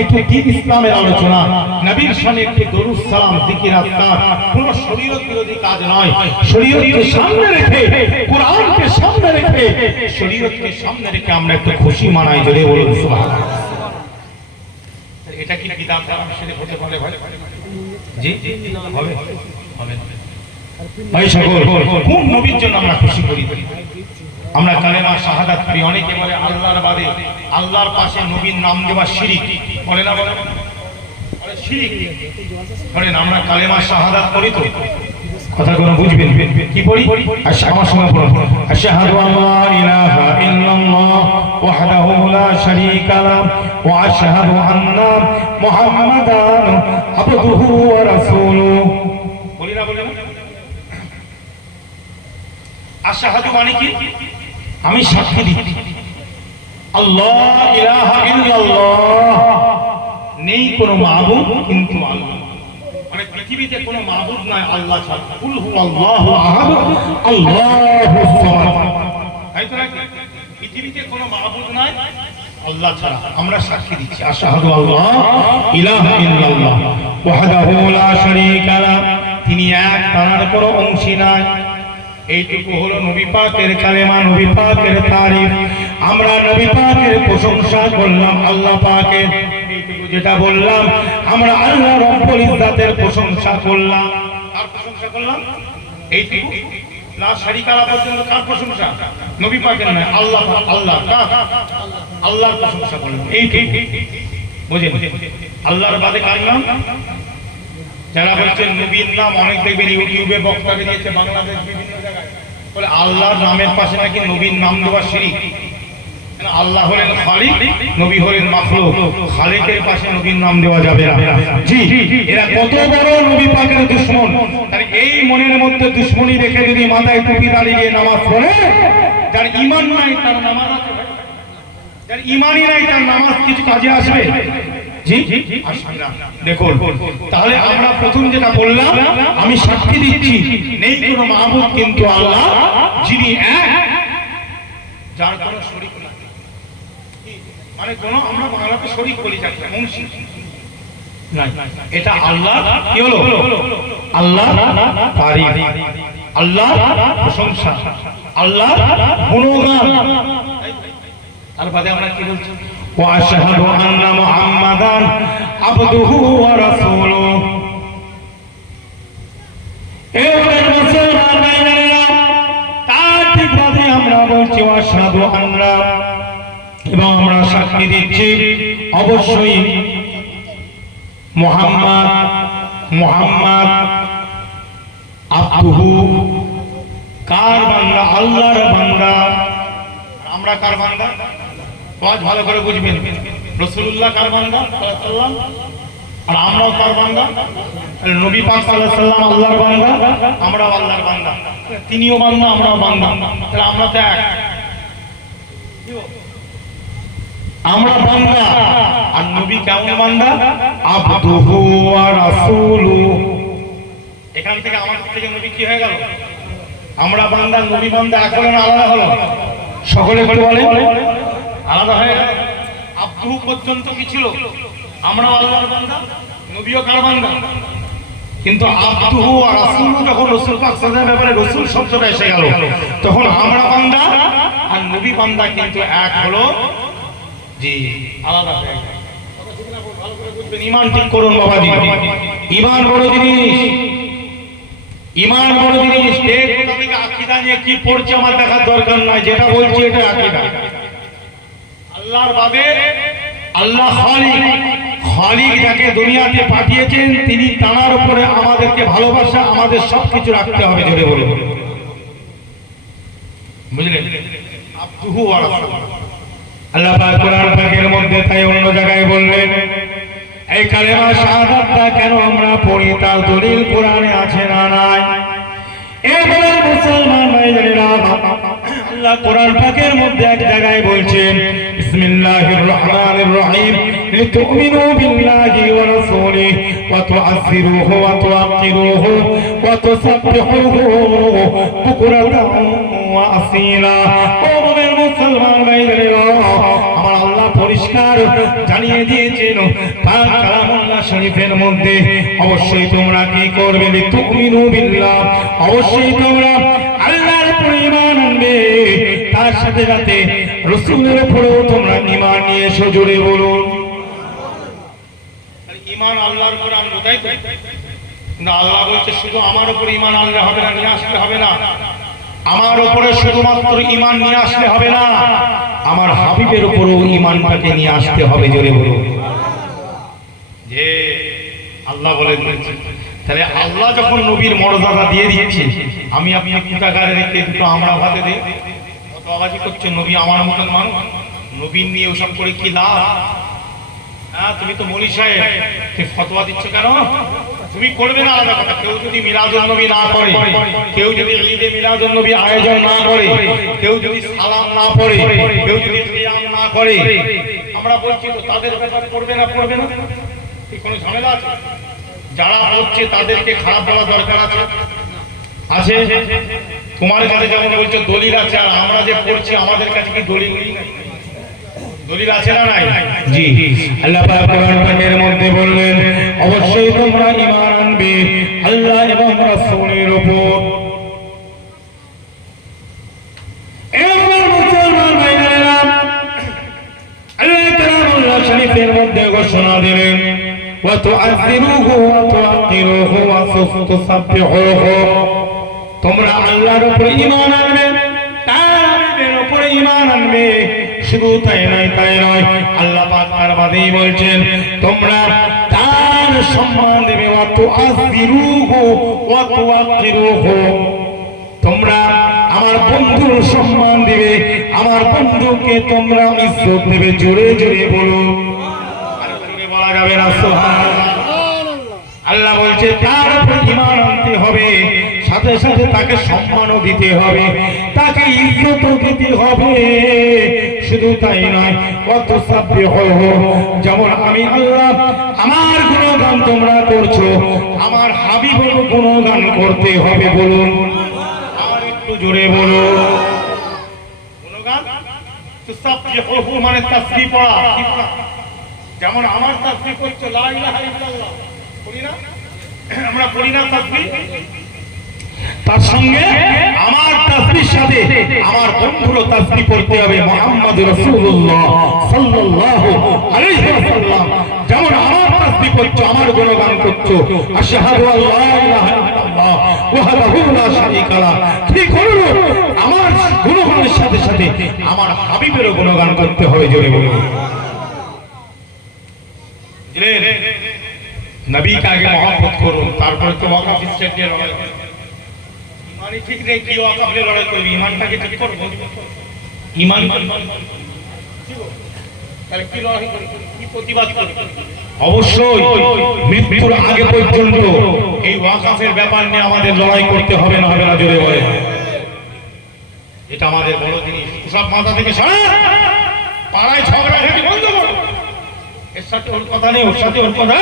একটু দ্বীন ইসলামের আলোচনা, নবীর শানে একটু দরুদ সালাম, জিকির আজকার, কোনো শরীয়ত বিরোধী কাজ নয়। শরীয়তকে সামনে রেখে, কোরআনকে সামনে রেখে, শরীয়তকে সামনে রেখে আমরা একটু খুশি মানাই, জোরে বলুন সুবহানাল্লাহ। এটা কি বিদআত শরীফ হতে পারে ভাই? জি হবে, হবে। ভাই সকল, কোন নবীর জন্য আমরা খুশি করি? আমরা কালেমা শাহাদাত করি। অনেকে বলে আল্লাহর বাদে, আল্লাহর পাশে নবীর নাম দেওয়া শিরিক, বলে না? বলে শিরিক। বলেন আমরা কালেমা শাহাদাত করি তো? কথা কোন বুঝবেন? কি পড়ি? আমার সঙ্গে পড়ুন, আশহাদু আল্লা ইলাহা ইল্লাল্লাহ ওয়াহদাহু লা শারীকা লাহু ওয়া আশহাদু আন্না মুহাম্মাদান আবদুহু ওয়া রাসূলুহু। বলি না? বলি না? আশহাদু মানে কি? আমি সাক্ষী দিচ্ছি আল্লাহ ইলাহা ইল্লাল্লাহ, নেই কোনো মাবুদ কিন্তু আল্লাহ। মানে পৃথিবীতে কোনো মাবুদ নাই আল্লাহ ছাড়া। কুল হুয়াল্লাহু আহাদ আল্লাহুস সামাদ। তাই তো নাকি? পৃথিবীতে কোনো মাবুদ নাই আল্লাহ ছাড়া। আমরা সাক্ষী দিচ্ছি আশহাদু আল্লাহ ইলাহা ইল্লাল্লাহ ওয়াহদাহু লা শারীকা লাহু, তিনি এক, তার কোনো অংশী নাই। এইটুকু হলো নবী পাকের কালেমা, নবী পাকের তারিফ। আমরা নবী পাকের প্রশংসা করলাম, আল্লাহ পাকের এইটুকু যেটা বললাম, আমরা আল্লাহ রব্বুল ইজ্জাতের প্রশংসা করলাম। আর প্রশংসা করলাম এইটুকু লা শারিকা লা পর্যন্ত কার প্রশংসা? নবী পাকের নয়, আল্লাহ আল্লাহ আল্লাহর প্রশংসা করলেন। এইটুকু বুঝেন? আল্লাহর বাদে কার নাম? যারা বলছেন নবীর নাম, অনেক দেখবেন ইউটিউবে বক্তা বেরিয়েছে বাংলাদেশ বিভিন্ন জায়গায়, বলে আল্লাহর নামের পাশে নাকি নবীর নাম দেওয়া শিরক। আল্লাহ হলেন খালিক, নবী হলেন মাখলুক, খালিকের পাশে নবীর নাম দেওয়া যাবে না। জি, এরা কত বড় নবী পাকের দুশমন। তার এই মনের মধ্যে দুশমনি রেখে যদি মাথায় টুপি দাঁড়িয়ে নামাজ পড়ে, যার ঈমান নাই তার নামাজ আছে? যার ঈমানই নাই তার নামাজ কিছু কাজে আসবে? জি আসবে না। দেখুন, তাহলে আমরা প্রথম যেটা বললাম, আমি সাক্ষী দিচ্ছি নেই কোনো মাহবুব কিন্তু আল্লাহ, যিনি এক, যার কোনো শরীক নাই। মানে কোন আমরা বাংলাতে শরীক বলি যাকে মুন্সি নাই, এটা আল্লাহ কি হলো? আল্লাহ তারিফ, আল্লাহ প্রশংসা, আল্লাহ গুণগান। তার বাদে আমরা কি বলছি? ওয়া আশহাদু আন্না মুহাম্মাদান আবদুহু ওয়া রাসূলুহু। এই মুসলমান ভাইরা, তার ঠিক বাদে আমরা বলছি ওয়া আশহাদু আন্না, এবং আমরা সাক্ষী দিচ্ছি অবশ্যই মুহাম্মদ আবদুহু, কার বান্দা? আল্লাহর বান্দা। আমরা কার বান্দা? ওয়াজ ভালো করে বুঝবেন। রাসূলুল্লাহ কার বান্দা সাল্লাল্লাহু, আর আমরাও কার বান্দা? নবী পাক সাল্লাল্লাহু আলাইহি ওয়াসাল্লাম আল্লাহর বান্দা, আমরাও আল্লাহর বান্দা। তিনিও বান্দা, আমরাও বান্দা, তাহলে আমরা তো এক। আমরা বান্দা, আর নবী কেমন বান্দা? আবদুহু ওয়া রাসূলুহু। এখান থেকে আমাদের থেকে নবী কি হয়ে গেল? আমরা বান্দা, নবী বান্দা এক হলো না আলাদা হলো? সকলে বলে আলাদা হয়ে গেল। আবদুহু পর্যন্ত কি ছিল? আমরাও আল্লাহর বান্দা, নবীও কার বান্দা? কিন্তু আবদুহু ওয়া রাসূলুহু যখন রাসূল পাক সাল্লাল্লাহু আলাইহি ওয়াসাল্লামের ব্যাপারে রাসূল শব্দটা এসে গেল, তখন আমরা বান্দা আর নবী বান্দা কিন্তু এক হলো। জি, আলাদা হয়ে গেল। ভালো করে বুঝবেন, ঈমান ঠিক করুন বাবাজি। ঈমান বড় জিনিস, ঈমান বড় জিনিস। এর মোতাবেক আকীদা নিয়ে কি পড়ছে আমার দেখার দরকার নাই, যেটা বলছি এটা আকীদা। আল্লাহর বাদে আল্লাহ খালিক, খালিক যাকে দুনিয়াতে পাঠিয়েছেন তিনি, তার উপরে আমাদেরকে ভালোবাসা, আমাদের সবকিছু রাখতে হবে। জোরে বলুন, বুঝলেন? আবদুহু ওয়া রাসূলুহু। আল্লাহ পাক কোরআন পাকের মধ্যে তাই অন্য জায়গায় বললেন, এই কালেমা শাহাদাতটা কেন আমরা পড়ি তার দলিল কোরআনে আছে না নাই? এবারে মুসলমান ভাইরা, আল্লাহ কোরআন পাকের মধ্যে এক জায়গায় বলছেন, বিসমিল্লাহির রহমানির রহিম, লিতুমিনু বিল্লাহি ওয়া রাসূলিহি ওয়া তুআযিরুহু ওয়া তুআক্কিরুহু ওয়া তুসাব্বিহুহু বুকরাতান ওয়া আসীলা। ও মুসলমান ভাইরা, আমার আল্লাহ পরিষ্কার জানিয়ে দিয়েছেন পাক কালামুল্লাহ শরীফের মধ্যে, অবশ্যই তোমরা কি করবে? লিতুমিনু বিল্লাহ, অবশ্যই তোমরা আল্লাহর উপর ঈমান আনবে, তার সাথে সাথে রাসূলের উপরেও তোমরা ঈমান নিয়ে এসো। জোরে বলুন, ঈমান আল্লাহর উপর আনবো, তাই তো না? আল্লাহ বলছে শুধু আমার উপর ঈমান আনলে হবে না, নিয়ে আসলে হবে না। আমার উপরে শুধুমাত্র ঈমান নিয়ে আসলে হবে না, আমার হাবিবের উপরেও ঈমানটাকে নিয়ে আসতে হবে। জোরে বলুন, যে আল্লাহ বলেন। তাহলে আল্লাহ যখন নবীর মর্যাদা দিয়ে দিয়েছে, আমি আপনি কুটাগারে রেখে দুটো আমরা ভাতে দিই, কত আওয়াজি করছে নবী আমার মতন মানুষ, নবী নিয়ে ওসব করে কি লাভ? হ্যাঁ, তুমি তো মনি সাহেব, তুমি ফতোয়া দিচ্ছ কেন? তুমি করবে না আলাদা কথা। কেউ যদি মিলাদুন নবী না করে, কেউ যদি ঈদে মিলাদুন নবী আয়োজন না করে, কেউ যদি সালাম না পড়ে, কেউ যদি কিয়াম না করে, আমরা বলছি তো তাদের ব্যাপার করবে না, পড়বে না, কি কোনো ঝামেলা আছে? যারা হচ্ছে তাদেরকে খারাপ বলা দরকার আছে? আছে? তোমার কাছে যেমন বলছো দলিল আছে, আর আমরা যে পড়ছি আমাদের কাছে কি দলিল নেই? দলিল আছে না নাই? জি, আল্লাহ পাক কোরআনের মধ্যে বললেন, অবশ্যই তোমরা ঈমান আনবে আল্লাহ এবং রাসূলের উপর। এবার মুসলমান ভাইরা, আল্লাহ কালামুল্লাহ শরীফের মধ্যে ঘোষণা দিলেন, ওয়া তুআযিরুহু ওয়া তুআক্কিরুহু ওয়া তুসাব্বিহুহু তোমরা আল্লাহর উপরে ঈমান আনবে, তার উপরে ঈমান আনবে। শুধু তাই নয়, আল্লাহ পাক তার বাদেই বলছেন তোমরা তার সম্মান দেবে, ওয়া তুআযিরুহু ওয়া তুওয়াক্কিরুহু। তোমরা আমার বন্ধুর সম্মান দিবে, আমার বন্ধুকে তোমরা ইজ্জত দেবে। জোরে জোরে বলো, আর জোরে বলা যাবে না সুবহানাল্লাহ। আল্লাহ বলছে তার উপর ঈমান আনতে হবে, সাথে সাথে তাকে সম্মানও দিতে হবে, তাকে ইজ্জতও দিতে হবে। শুধু তাই নয়, কত সাব্বিহুহু, যেমন আমি আল্লাহ আমার গুণগান তোমরা করছো, আমার হাবিবের গুণগান করতে হবে। বলুন আর একটু জোরে বলো, গুণগান তুসাব্বিহুহু মানে তাসবিহ পড়া। যেমন আমার তাসবিহ করছো লা ইলাহা ইল্লাল্লাহ, পড়ি না আমরা, পড়ি না তাসবিহ, তার সঙ্গে আমার তাসবিহর সাথে আমার বন্ধুরও তাসবিহ পড়তে হবে। মুহাম্মদুর রাসূলুল্লাহ সাল্লাল্লাহু আলাইহি ওয়াসাল্লাম যেমন আমার তাসবিহ করছো, আমার গুণগান করছো, আশহাদু আল্লা ইলাহা ইল্লাল্লাহ ওয়াহদাহু লা শারীকা লাহ, ঠিক হলো আমার গুণগানের সাথে সাথে আমার হাবিবেরও গুণগান করতে হবে। জোরে বলুন, নবীকে আগে মহব্বত করুন, তারপরে তো ওয়াকাফ স্টেটে লড়াই করুন। ইমানই ঠিক নেই, কি ওয়াকাফে লড়াই করবি? ইমানটাকে ঠিক করবো, ইমান তাহলে কি লড়াই করবি, কি প্রতিবাদ করবি? অবশ্যই মৃত্যুর আগে পর্যন্ত এই ওয়াকাফের ব্যাপার নিয়ে আমাদের লড়াই করতে হবে, না হবে না? জোরে বলে, এটা আমাদের বড় জিনিস। সব মাথা থেকে সরা, পাড়ায় ঝগড়া ঘাটি বন্ধ করো, এর সাথে ওর কথা নেই, ওর সাথে ওর কথা,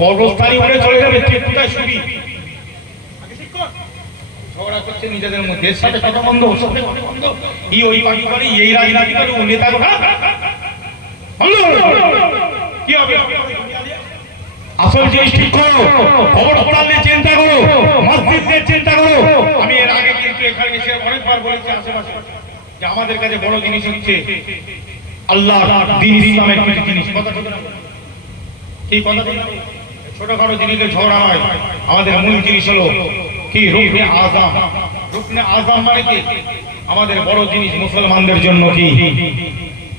কর্মস্থানে উঠে চলে যাবে, তুই কোথায় শুবি? ঝগড়া করছে নিজেদের মধ্যে, এর সাথে কথা বন্ধ, ওর সাথে কথা বন্ধ, এই ওই পার্টি করে, এই রাজনীতি করে, ও নেতা কথা কি হবে? আসল জিনিস ঠিক করো, খবর পড়ালে চিন্তা করো, মসজিদদের চিন্তা করো। আমি এর আগে কিন্তু এখানে এসে অনেকবার বলেছি আশেপাশে যে আমাদের কাছে বড় জিনিস হচ্ছে আল্লাহ দ্বীন, ইসলামের কিছু জিনিস। কথা ঠিক না? কি কথা? ছোটখাটো জিনিসের ঝগড়া হয়, আমাদের মূল জিনিস হলো কি রুকনে আযম। রুকনে আযম মানে কি? আমাদের বড় জিনিস মুসলমানদের জন্য কি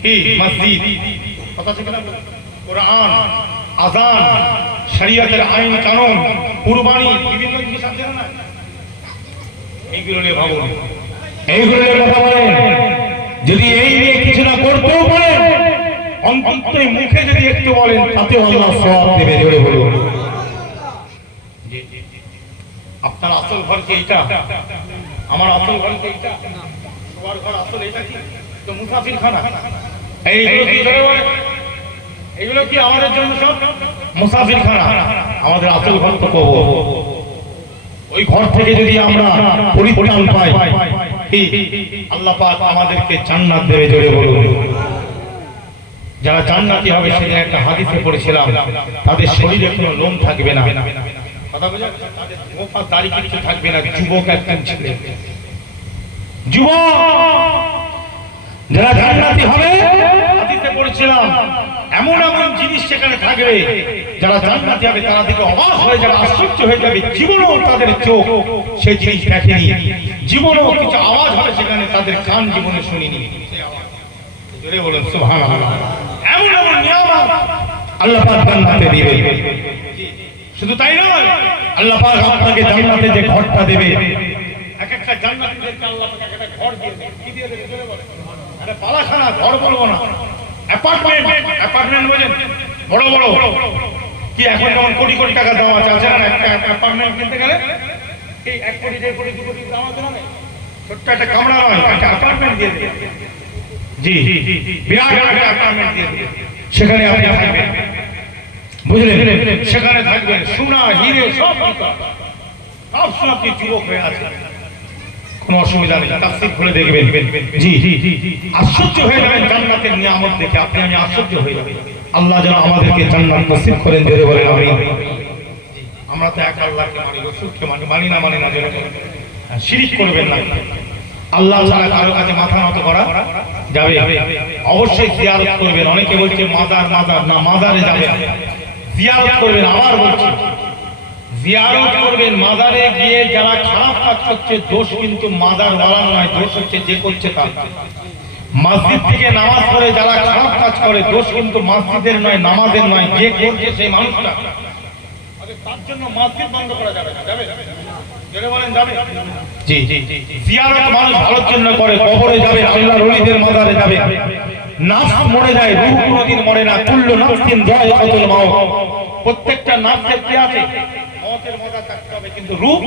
কি মসজিদ। কথা ঠিক না? কোরআন, আযান, শরীয়তের আইন কানুন, কুরবানি, বিভিন্ন জিনিস আছে না? এইগুলো নিয়ে ভাবুন, এইগুলো নিয়ে কথা বলেন। যদি এই নিয়ে কিছু না করতেও পারেন, অন্তত মুখে যদি একটু বলেন, তাতে আল্লাহ সওয়াব দেবে। জোরে বলুন, আপনার আসল ঘর কি এইটা? আমার আসল ঘর কি এইটা? সবার ঘর আসল এইটা কি? তো মুসাফির খানা। এইগুলো কি ধরে বলে? এগুলো কি আমাদের জন্য সব মুসাফির খানা? আমাদের আসল ঘর তো কবর। ওই ঘর থেকে যদি আমরা পরিত্রাণ পাই, আল্লাহ পাক আমাদেরকে জান্নাত দেবে। জোরে বলুন, যারা জান্নাতি হবে সেদিন একটা হাদিসে পড়েছিলাম, তাদের শরীরে কোনো লোম থাকবে না। কথা বোঝা? তাদের গোফা দাড়ি কিছু থাকবে না। যুবক একজন ছেলে, যুবক যারা জান্নাতি হবে, হাদিসে পড়েছিলাম এমন এমন জিনিস সেখানে থাকবে, যারা জান্নাতি হবে তারা দেখে অবাক হয়ে যাবে, আশ্চর্য হয়ে যাবে। জীবনেও তাদের চোখ সেই জিনিস দেখেনি, জীবনেও কিছু আওয়াজ হবে সেখানে তাদের কান জীবনে শুনিনি। জোরে বলুন সুবহানাল্লাহ। এমন এমন নিয়ামত আল্লাহ পাক জান্নাতে দিবে। শুধু তাই নয়, আল্লাহ পাক আপনাকে জান্নাতে যে ঘরটা দেবে, এক একটা জান্নাতীদেরকে আল্লাহ পাক একটা ঘর দিয়ে দেবে। কি দিয়ে দেবে? জোরে বলুন। আরে পালাখানা ঘর বলবো না, অ্যাপার্টমেন্ট। অ্যাপার্টমেন্ট বোঝেন? বড় বড় কি এখন যেমন কোটি কোটি টাকা দাম আছে, আছে না? একটা অ্যাপার্টমেন্ট কিনতে গেলে এই 1 কোটি 1.5 কোটি 2 কোটি দাম আছে না? ছোট্ট একটা কামরা নয়, একটা অ্যাপার্টমেন্ট দিয়ে দেবে। জি, বিরাট একটা অ্যাপার্টমেন্ট দিয়ে দেবে, সেখানে আপনি থাকবেন। বুঝলেন? সেখানে থাকবেন, সোনা হিরে সব সব সময় যুবক হয়ে আছে, কোনো অসুবিধা নেই। তাফসীর খুলে দেখবেন, জি আশ্চর্য হয়ে যাবেন জান্নাতের নিয়ামত দেখে। আপনি আমি আশ্চর্য হয়ে যাবেন। আল্লাহ যেন আমাদেরকে জান্নাত নসিব করেন। জোরে বলেন আমিন। আমরা তো এক আল্লাহকে মানি, রাসূলকে মানি না, মানি না। জোরে বলেন, শিরক করবেন না। আল্লাহ ছাড়া কারো কাছে মাথা নত করা যাবে? অবশ্যই জিয়ারত করবেন। অনেকে বলছে মাজার, মাজার না, মাজারে যাবেন, জিয়ারত করবেন। আবার বলছি জিয়ারত করবেন। মাজারে গিয়ে যারা খারাপ কাজ করছে, দোষ কিন্তু মাজার ওয়ালা নয়, দোষ হচ্ছে যে করছে তার। মসজিদ থেকে নামাজ পড়ে যারা খারাপ কাজ করে, দোষ কিন্তু মসজিদের নয়, নামাজের নয়, যে করছে সেই মানুষটা। তার জন্য মসজিদ বন্ধ করা যাবে না। যাবে? যারা বলেন যাবে? জি জি জি। জিয়ারত মানুষ ভালোর জন্য করে, কবরে যাবে, আল্লাহর ওলিদের মাজারে যাবে। নাফস মরে যায়, রূহ কোনদিন মরে না। কুল্লু নাফসিন যায়কাতুল মাউত। প্রত্যেকটা নাফসের কি আছে? মওতের মজা থাকতে হবে, কিন্তু রূহ,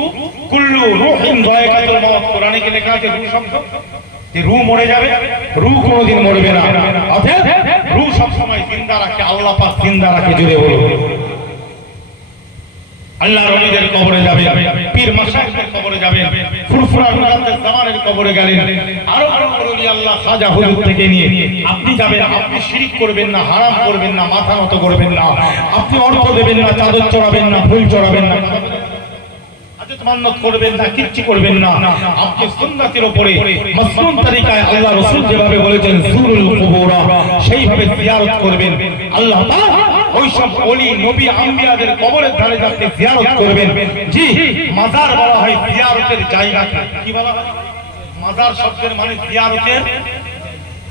কুল্লু রূহিন যায়কাতুল মাউত। কোরআনে কি লেখা আছে রূহ শব্দ? যে রূহ মরে যাবে, রূহ কোনদিন মরবে না। অতএব রূহ সব সময় জিন্দা রাখে, আল্লাহ পাক জিন্দা রাখে। জোরে বলুন। আল্লাহর ওলিদের কবরে যাবেন, পীর মাশায়েখদের কবরে যাবেন, ফুরফুরা নুরাতের জামানের কবরে গেলেন, আরো আরো ওলি আল্লাহ খাজা হুজুর থেকে নিয়ে আপনি যাবেন। আপনি শিরক করবেন না, হারাম করবেন না, মাথা নত করবেন না, আপনি অর্থ দেবেন না, চাদর চড়াবেন না, ফুল চড়াবেন না, হাজত মান্নত করবেন না, কিচ্ছু করবেন না। আপনি সুন্নাতের উপরে মাসনুন তরিকায় আল্লাহ রাসূল যেভাবে বলেছেন সুরুল কুবুরা, সেইভাবে জিয়ারত করবেন। আল্লাহ তাআলা ওইসব ওলি নবী আম্বিয়াদের কবরের ধারে যাতে জিয়ারত করবেন। জি, মাজার বলা হয় জিয়ারতের জায়গাকে। কি বলা হয়? মাজার শব্দের মানে জিয়ারতের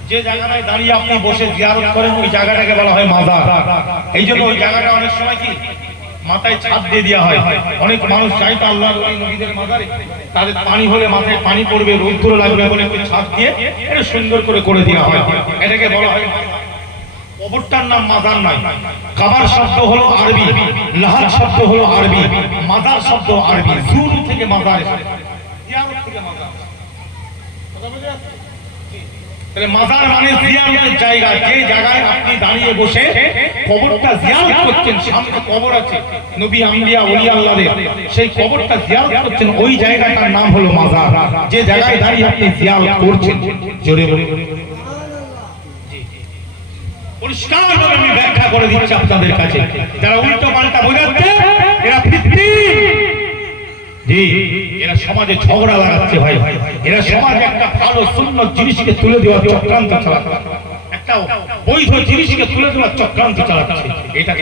যে জায়গায় দাঁড়িয়ে আপনি বসে জিয়ারত করেন, ওই জায়গাটাকে বলা হয় মাজার। এই জন্য ওই জায়গাটা অনেক সময় কি মাথায় ছাদ দিয়ে দেওয়া হয়। অনেক মানুষ চাইতো আল্লাহর ওলি নবীদের মাজারে, তাদের পানি হলে মাথায় পানি পড়বে, রৌদ্র লাগবে বলে একটু ছাদ দিয়ে এটা সুন্দর করে দেওয়া হয়। এটাকে বলা হয়। কবরটার নাম মাজার নয়। কবর শব্দ হলো আরবি, লাহাদ শব্দ হলো আরবি, মাজার শব্দ আরবি। জুর থেকে মাজার এসেছে, জিয়ারত থেকে মাজার। কথা বুঝে যাচ্ছে? তাহলে মাজার মানে জিয়ারতের জায়গা, যে জায়গায় আপনি দাঁড়িয়ে বসে কবরটা জিয়ারত করছেন। সামনে কবর আছে নবী আম্বিয়া ওলি আল্লাহদের, সেই কবরটা জিয়ারত করছেন, ওই জায়গাটার নাম হলো মাজার। যে জায়গায় দাঁড়িয়ে আপনি জিয়ারত করছেন, জোরে বলুন। পরিষ্কারভাবে আমি ব্যাখ্যা করে দিচ্ছি আপনাদের কাছে। যারা উল্টো পাল্টা বোঝাচ্ছে, এরা ফিতনি। জি, এরা সমাজে ঝগড়া লাগাচ্ছে ভাই। এরা সমাজে একটা ভালো সুন্নত জিনিসকে তুলে দেওয়ার চক্রান্ত চালাচ্ছে, একটা বৈধ জিনিসকে তুলে দেওয়ার চক্রান্ত চালাচ্ছে। এটা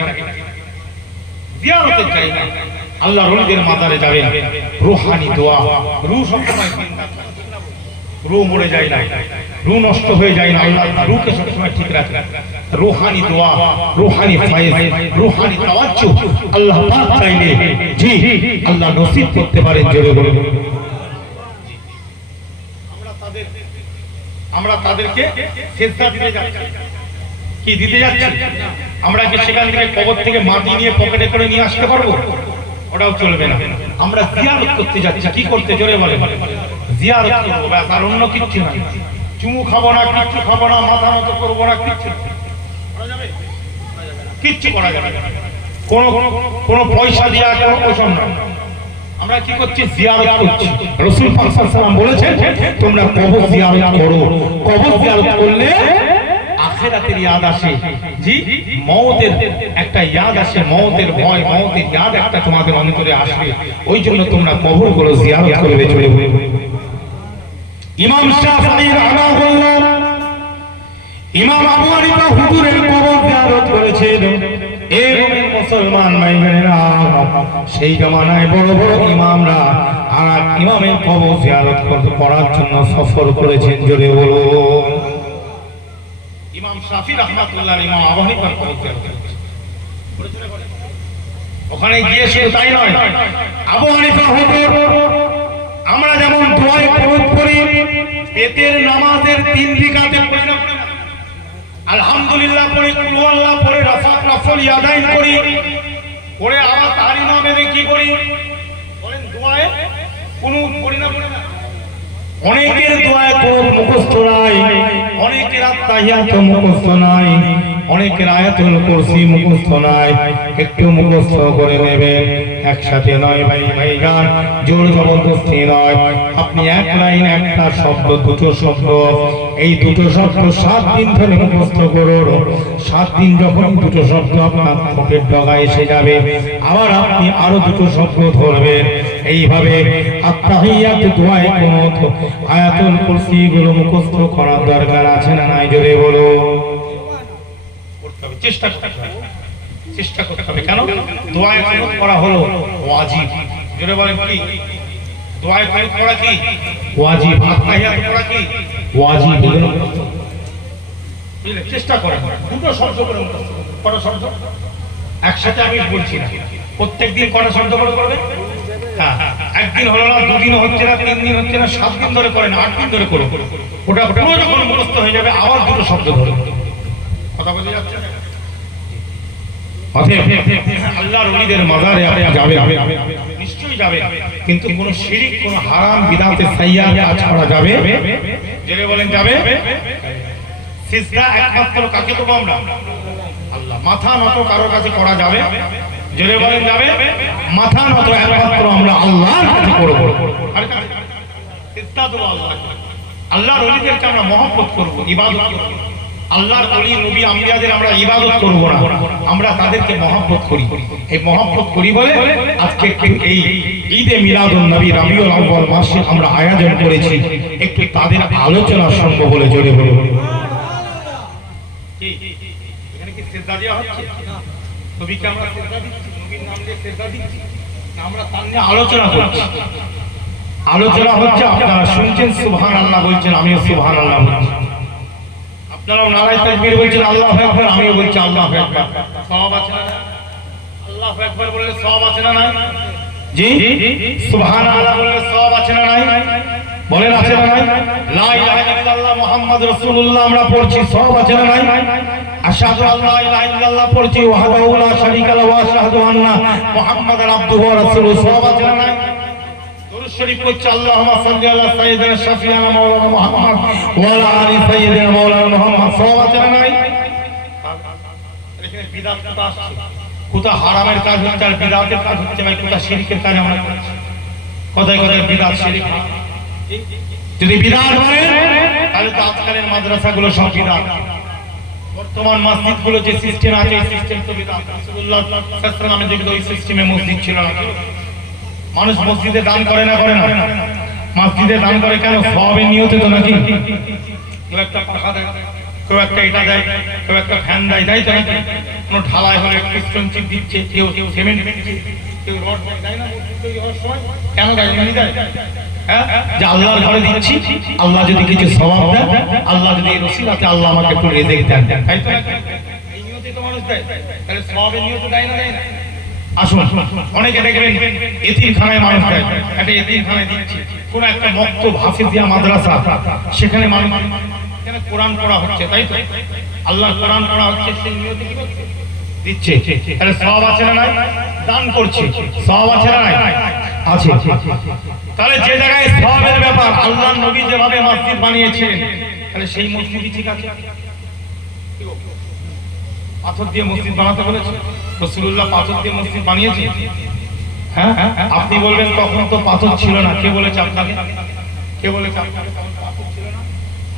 জিয়ারতের জায়গা। আল্লাহর ওলিদের মাজারে যাবেন, রূহানি দোয়া। রূহ সবসময় জিন্দা, রূহ মরে যায় না, রূহ নষ্ট হয়ে যায় না। আল্লাহ রূহকে সবসময় ঠিক রাখে। রূহানি দোয়া, রূহানি ফায়েজ, রূহানি তাওয়াজ্জুহ আল্লাহ পাক চাইলে জি আল্লাহ নসিব করতে পারেন। জোরে বলুন। আমরা তাদেরকে সিজদা দিতে যাচ্ছি। কি দিতে যাচ্ছি? আমরা কি সেখান থেকে কবর থেকে মাটি নিয়ে পকেটে করে নিয়ে আসতে পারবো? ওটাও চলবে না। আমরা জিয়ারত করতে যাচ্ছি। কি করতে? জোরে বলেন। জিয়ারত করব, ব্যাস, আর অন্য কিচ্ছু না। চুমু খাবো না, কিচ্ছু খাবো না, মাথা মতো করবো না, কিচ্ছু কিচ্ছু করা যাবে না। কোনো পয়সা দিয়া কোনো ওসব না। আমরা কি করছি? জিয়ারত করছি। রাসূল পাক সাল্লাল্লাহু আলাইহি ওয়াসাল্লাম বলেছেন তোমরা কবর জিয়ারত করো। কবর জিয়ারত করলে আখিরাতের ইয়াদ আসে। জি, মওতের একটা ইয়াদ আসে, মওতের ভয়, মওতের ইয়াদ একটা তোমাদের অন্তরে আসবে। ওই জন্য তোমরা কবরগুলো জিয়ারত করবে। চলে ইমাম শাফিঈ রাহিমাহুল্লাহ, ইমাম আবু হানিফা হুজুরের কবর জিয়ারত করেছেন। এবং মুসলমান ভাইয়েরা, সেই জামানায় বড় বড় ইমামরা আর ইমামের কবর জিয়ারত করার জন্য সফর করেছেন। জোরে বলুন। ইমাম শাফিঈ রাহমাতুল্লাহ, ইমাম আবু হানিফার কবর জিয়ারত করেছেন। ওখানে গিয়ে শুধু তাই নয়, আবু হানিফা হুজুর আমরা যেমন দোয়ায় কুনুত করি, বেতের নামাজের 3 রাকাতে পড়ি না, আলহামদুলিল্লাহ পড়ি, কুল আল্লাহ পড়ি, রাফল ইয়াদাইন করি, পড়ে আবার তার ইমামে কি করি বলেন? দোয়ায় কুনুত পড়ি না? অনেকের দোয়ায় কুনুত মুখস্থ নাই, অনেকের আত্তাহিয়াত মুখস্থ নাই, অনেকের আয়াতুল কুরসি মুখস্থ নাই। একটু মুখস্থ করে নেবেন, একসাথে নয় ভাইজান, জোর জবরদস্তি নয়। আপনি এক লাইন, একটা শব্দ, দুটো শব্দ, এই দুটো শব্দ 7 দিন ধরে মুখস্থ করুন। 7 দিন যখন দুটো শব্দ আপনার মুখের ডগায় এসে যাবে, আবার আপনি আরো দুটো শব্দ ধরবেন। এইভাবে আত্তাহিয়াত, দোয়ায়ে কুনুত, আয়াতুল কুরসি গুলো মুখস্থ করার দরকার আছে না নাই? জোরে বলো। চেষ্টা করতে হবে। চেষ্টা করতে হবে। কেন? দোয়ায়ে কুনুত করা হলো ওয়াজিব। জোরে বলেন কি? দোয়ায়ে কুনুত করা কি ওয়াজিব, আত্তাহিয়াত করা কি ওয়াজিব। এগুলো বুঝলে, চেষ্টা করেন দুটো শব্দ করে মুখস্থ করতে। কটা শব্দ একসাথে আমি বলছি না, প্রত্যেকদিন কটা শব্দ করে করবেন? হ্যাঁ, একদিন হলো না, দুদিনও হচ্ছে না, 3 দিন হচ্ছে না, 7 দিন ধরে করেন, 8 দিন ধরে করো। ওটা পুরো যখন মুখস্থ হয়ে যাবে আবার দুটো শব্দ ধরে। কথা বোঝা যাচ্ছে? আল্লাহর ওলিদের মাজারে আপনি যাবেন, নিশ্চয়ই যাবেন, কিন্তু কোনো শিরক, কোনো হারাম, বিদআতে সাইয়্যা কাজ করা যাবে? জেনে বলেন যাবে? সিজদা একমাত্র কাকে দেব আমরা? আল্লাহ। মাথা নত কারো কাছে করা যাবে? জেনে বলেন যাবে? মাথা নত একমাত্র আমরা আল্লাহর কাছে করব। আর সিজদা দেব আল্লাহকে। আল্লাহর ওলিদেরকে আমরা মহব্বত করব, ইবাদত করব। আল্লাহর ওলি নবী আম্বিয়াদের আমরা ইবাদত করব না, আমরা তাদেরকে মহব্বত করি। এই মহব্বত করি বলে আজকে এই ঈদে মিলাদুন নবী রবিউল আউয়াল মাসে আমরা আয়োজন করেছি, একটু তাদের আলোচনা শুনবো বলে জোরে বলে। এখানে কি সিজদা দেওয়া হচ্ছে? নবীকে আমরা সিজদা দিচ্ছি, নবীর নাম দিয়ে সিজদা দিচ্ছি, আমরা তার নিয়ে আলোচনা করছি। আলোচনা হচ্ছে, আপনারা শুনছেন সুবহানাল্লাহ বলছেন, আমিও সুবহানাল্লাহ বলছি। আপনারাও নারায়ে তাকবীর বলছেন, আল্লাহু আকবার, আমিও বলছি আল্লাহু আকবার। সওয়াব আছে না? আল্লাহু আকবার বললে সওয়াব আছে না নাই? জি। সুবহানাল্লাহ বললে সওয়াব আছে না নাই? বলেন আছে না নাই? লা ইলাহা ইল্লাল্লাহ মুহাম্মাদুর রাসূলুল্লাহ আমরা পড়ছি, সওয়াব আছে না নাই? আশহাদু আল্লা ইলাহা ইল্লাল্লাহ পড়ছি, ওয়াহদাহু লা শারীকা লাহু ওয়া আশহাদু আন্না মুহাম্মাদান আবদুহু ওয়া রাসূলুহু, সওয়াব আছে না নাই? দুরূদ শরীফ পড়ছি, আল্লাহুম্মা সাল্লি আলা সাইয়্যিদিনা শাফিয়ানা মাওলানা মুহাম্মদ ওয়া আলা আলি সাইয়্যিদিনা মাওলানা মুহাম্মদ, সওয়াব আছে না নাই? এখানে বিদআত কথা আসছে, কোথা হারামের কাজ হচ্ছে আর বিদআতের কাজ হচ্ছে, ভাই কোথা শিরকের কাজ আমরা করছি। কথায় কথায় বিদআত শিরক। যদি বিদআত মানে তাহলে তো আজকালের মাদ্রাসাগুলো সব বিদআত। বর্তমান মসজিদগুলো যে সিস্টেম আছে, এই সিস্টেম তো বিদআত। রাসূলুল্লাহ সাল্লাল্লাহু আলাইহি ওয়াসাল্লাম দেখো ওই সিস্টেমে মসজিদ ছিল না। মানুষ মসজিদে দান করে না, করে না? মসজিদে দান করে কেন? সওয়াবের নিয়তে তো নাকি? কেউ একটা পাখা দেয়, কেউ একটা এটা দেয়, কেউ একটা ফ্যান দেয়, তাই তো নাকি? কোনো ঢালাই হলে পিস্টন চিপ দিচ্ছে, কেউ সিমেন্ট দিচ্ছে, কেউ রড দেয় না মসজিদে হওয়ার সময়? কেন দেয়? এমনি দেয়? হ্যাঁ, যে আল্লাহর ঘরে দিচ্ছি, আল্লাহ যদি কিছু সওয়াব দেন, আল্লাহ যদি এই রসিলাতে আল্লাহ আমাকে একটু রিজিক দেন, তাই তো নাকি? এই নিয়তে তো মানুষ দেয়। তাহলে সওয়াবের নিয়তে দেয় না, দেয় না? আসুন, অনেকে দেখবেন এতিমখানায় মানুষ দেয়, একটা এতিমখানায় দিচ্ছে, কোন একটা মক্তব হাফিজিয়া মাদ্রাসা, সেখানে মানুষ এখানে কোরআন পড়া হচ্ছে, তাই তো? আল্লাহর কোরআন পড়া হচ্ছে, সেই নিয়তে কি করছে? দিচ্ছে। তাহলে সওয়াব আছে না নাই? দান করছে, সওয়াব আছে না নাই? আছে। তাহলে যে জায়গায় সওয়াবের ব্যাপার, আল্লাহর নবী যেভাবে মসজিদ বানিয়েছিলেন, তাহলে সেই মসজিদই ঠিক আছে? পাথর দিয়ে মসজিদ বানাতে বলেছে রাসূলুল্লাহ? পাথর দিয়ে মসজিদ বানিয়েছে? হ্যাঁ, আপনি বলবেন তখন তো পাথর ছিল না। কে বলেছে আপনাকে? কে বলেছে আপনাকে পাথর ছিল না?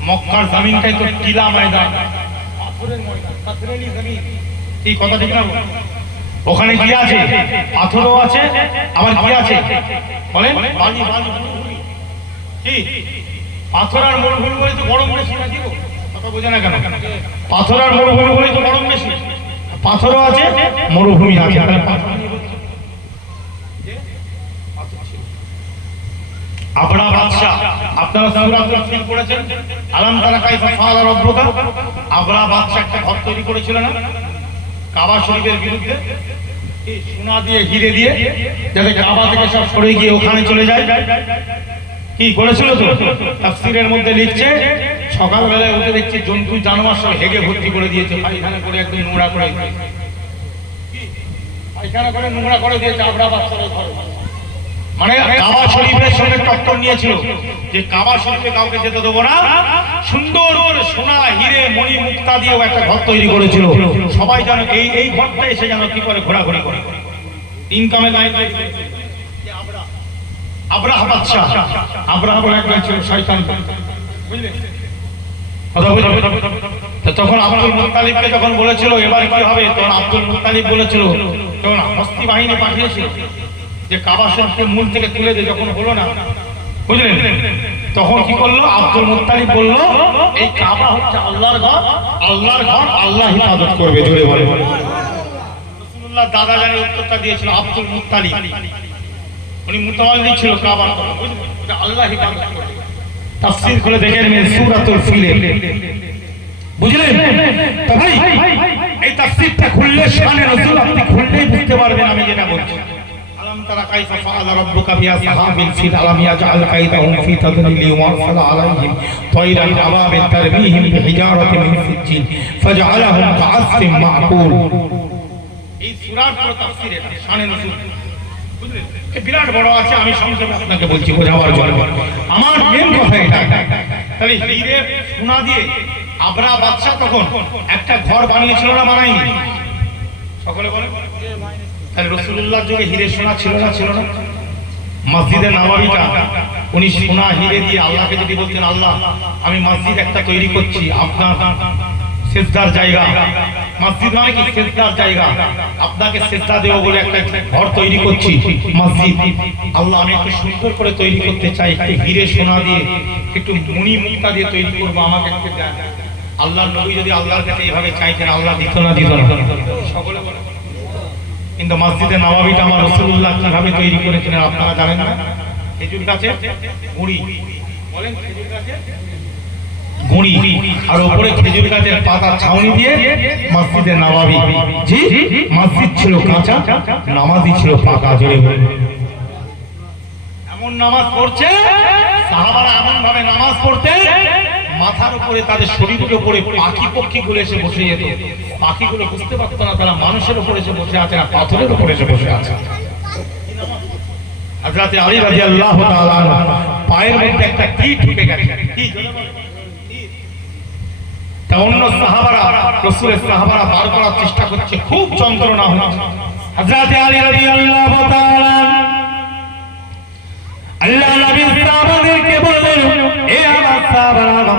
মক্কার জমিনটাই তো টিলা ময়দান, পাথরের ময়দান, পাথরেরই জমিন। এই কথা ঠিক না? ওখানে কি আছে? পাথরও আছে, আবার কি আছে বলেন? বালি, বালি, কি পাথর আর মরুভূমি বলে তো গরম বেশি নাকি? কথা বোঝে না কেন? পাথর আর মরুভূমি বলে তো গরম বেশি। পাথরও আছে, মরুভূমি আছে। আবরা বাদশা, আপনারা সূরাতুল ফিল পড়েছেন? আলাম তারা কাইফা ফাআলা রাব্বুকা। আবরা বাদশা একটা ঘর তৈরি করেছিল না কাবা শরীফের বিরুদ্ধে? এই সোনা দিয়ে, হিরে দিয়ে, যাতে কাবা থেকে সব সরে গিয়ে ওখানে চলে যায়। কি করেছিল তো? তাফসীরের মধ্যে লিখছে, সকালবেলায় উঠে দেখছে জন্তু জানোয়ার সব হেগে ভর্তি করে দিয়েছে, পায়খানা করে একদম নোংরা করে দিয়েছে। পায়খানা করে নোংরা করে দিয়েছে আবরা বাদশার ঘর। মানে কাবা শরীফের সঙ্গে টক্কর নিয়েছিল যে কাবা শরীফে কাউকে যেতে দেবো না। সুন্দর করে সোনা, হিরে, মণি, মুক্তা দিয়েও একটা ঘর তৈরি করেছিল। সবাই যেন এই ঘরটা এসে যেন কি করে ঘোরাঘুরি করে, ইনকামে লাইন। আবরাহ বাদশা, আবরাহ বলে একজন ছিল শয়তান, বুঝলেন? তখন আব্দুল মুত্তালিবকে যখন বলেছিল এবার কি হবে, তখন আব্দুল মুত্তালিব বলেছিল, তখন হস্তি বাহিনী পাঠিয়েছিল যে কাবা শরীফকে মূল থেকে তুলে দে। যখন হলো না, বুঝলেন, তখন কি করলো? আব্দুল মুত্তালিব বলল, এই কাবা হচ্ছে আল্লাহর ঘর, আল্লাহর ঘর আল্লাহ হিফাজত করবে। জোরে বলে রাসূলুল্লাহ দাদা জানি উত্তরটা দিয়েছিল আব্দুল মুত্তালিব। উনি মুতাওয়াল্লি ছিল কাবার তখন, বুঝলেন? আল্লাহ ইবাদত করে। তাফসীর খুলে দেখে নেন সূরাতুল ফিলে, বুঝলেন? তো ভাই এই তাফসীরটা খুললে শানে রাসূল আপনি খুললেই বুঝতে পারবেন আমি যেটা বলছি। আলাম তারা কাইফা ফাআলা রাব্বুকা বিআসহাবিল ফিল আলাম ইয়াজআল কাইদাহুম ফি তাদলিলি ওয়া আরসালা আলাইহিম তায়রান আবাবিল তারবিহিম বিহিজারাতিন মিন সিজ্জিল ফাজআলাহুম কাআসফিন মাকুল। এই সূরার পুরো তাফসীর এটা শানে রাসূল, বুঝলেন? এই বিরাট বড় আছে, আমি সংক্ষেপে আপনাকে বলছি বোঝাবার জন্য। আমার মেন কথা এটা, তাহলে হিরে সোনা দিয়ে আবরা বাদশা তখন একটা ঘর বানিয়েছিল না বানায়নি? সকলে বলে। তাহলে রাসূলুল্লাহর যুগে হিরে সোনা ছিল না? ছিল না? মসজিদে নববীটা উনি সোনা হিরে দিয়ে আল্লাহকে যদি বলতেন আল্লাহ আমি মসজিদ একটা তৈরি করছি আপনার সিজদার জায়গা, মসজিদ মানে কি সিজদার জায়গা, আপনাকে সিজদা দেব বলে একটা ঘর তৈরি করছি মসজিদ, আল্লাহ আমি একটু সুন্দর করে তৈরি করতে চাই, একটু হিরে সোনা দিয়ে একটু মণি মুক্তা দিয়ে তৈরি করব, আমাকে একটু দেন। আল্লাহর নবী যদি আল্লাহর কাছে এইভাবে চাইতেন আল্লাহ দিত না? দিত না? সকলে বলে। কিন্তু মসজিদে নববীটা আমার রাসূলুল্লাহ কিভাবে তৈরি করেছিলেন আপনারা জানেন না? খেজুর গাছের গুঁড়ি, বলেন খেজুর গাছের গুঁড়ি আর উপরে খেজুর গাছের পাতা ছাউনি দিয়ে মসজিদে নববী। জি, মসজিদ ছিল কাঁচা, নামাজি ছিল পাকা। জোরে বলে। এমন নামাজ পড়ছে সাহাবারা, এমন ভাবে নামাজ পড়তে মাথার উপরে তাদের শরীরের উপরে পাখি পক্ষীগুলো এসে বসে যেত। পাখিগুলো বুঝতে পারতো না তারা মানুষের উপরে এসে বসে আছে না পাথরের উপরে এসে বসে আছে। হযরত আলী রাদিয়াল্লাহু তাআলা পায়ের মধ্যে একটা তীর ঢুকে গেছে। কি তা অন্য সাহাবারা, রাসূলের সাহাবারা বার করার চেষ্টা করছে, খুব যন্ত্রণা হচ্ছে। হযরত আলী রাদিয়াল্লাহু তাআলা আল্লাহ নবী সাহাবাদেরকে বললেন, এ আমার সাহাবারা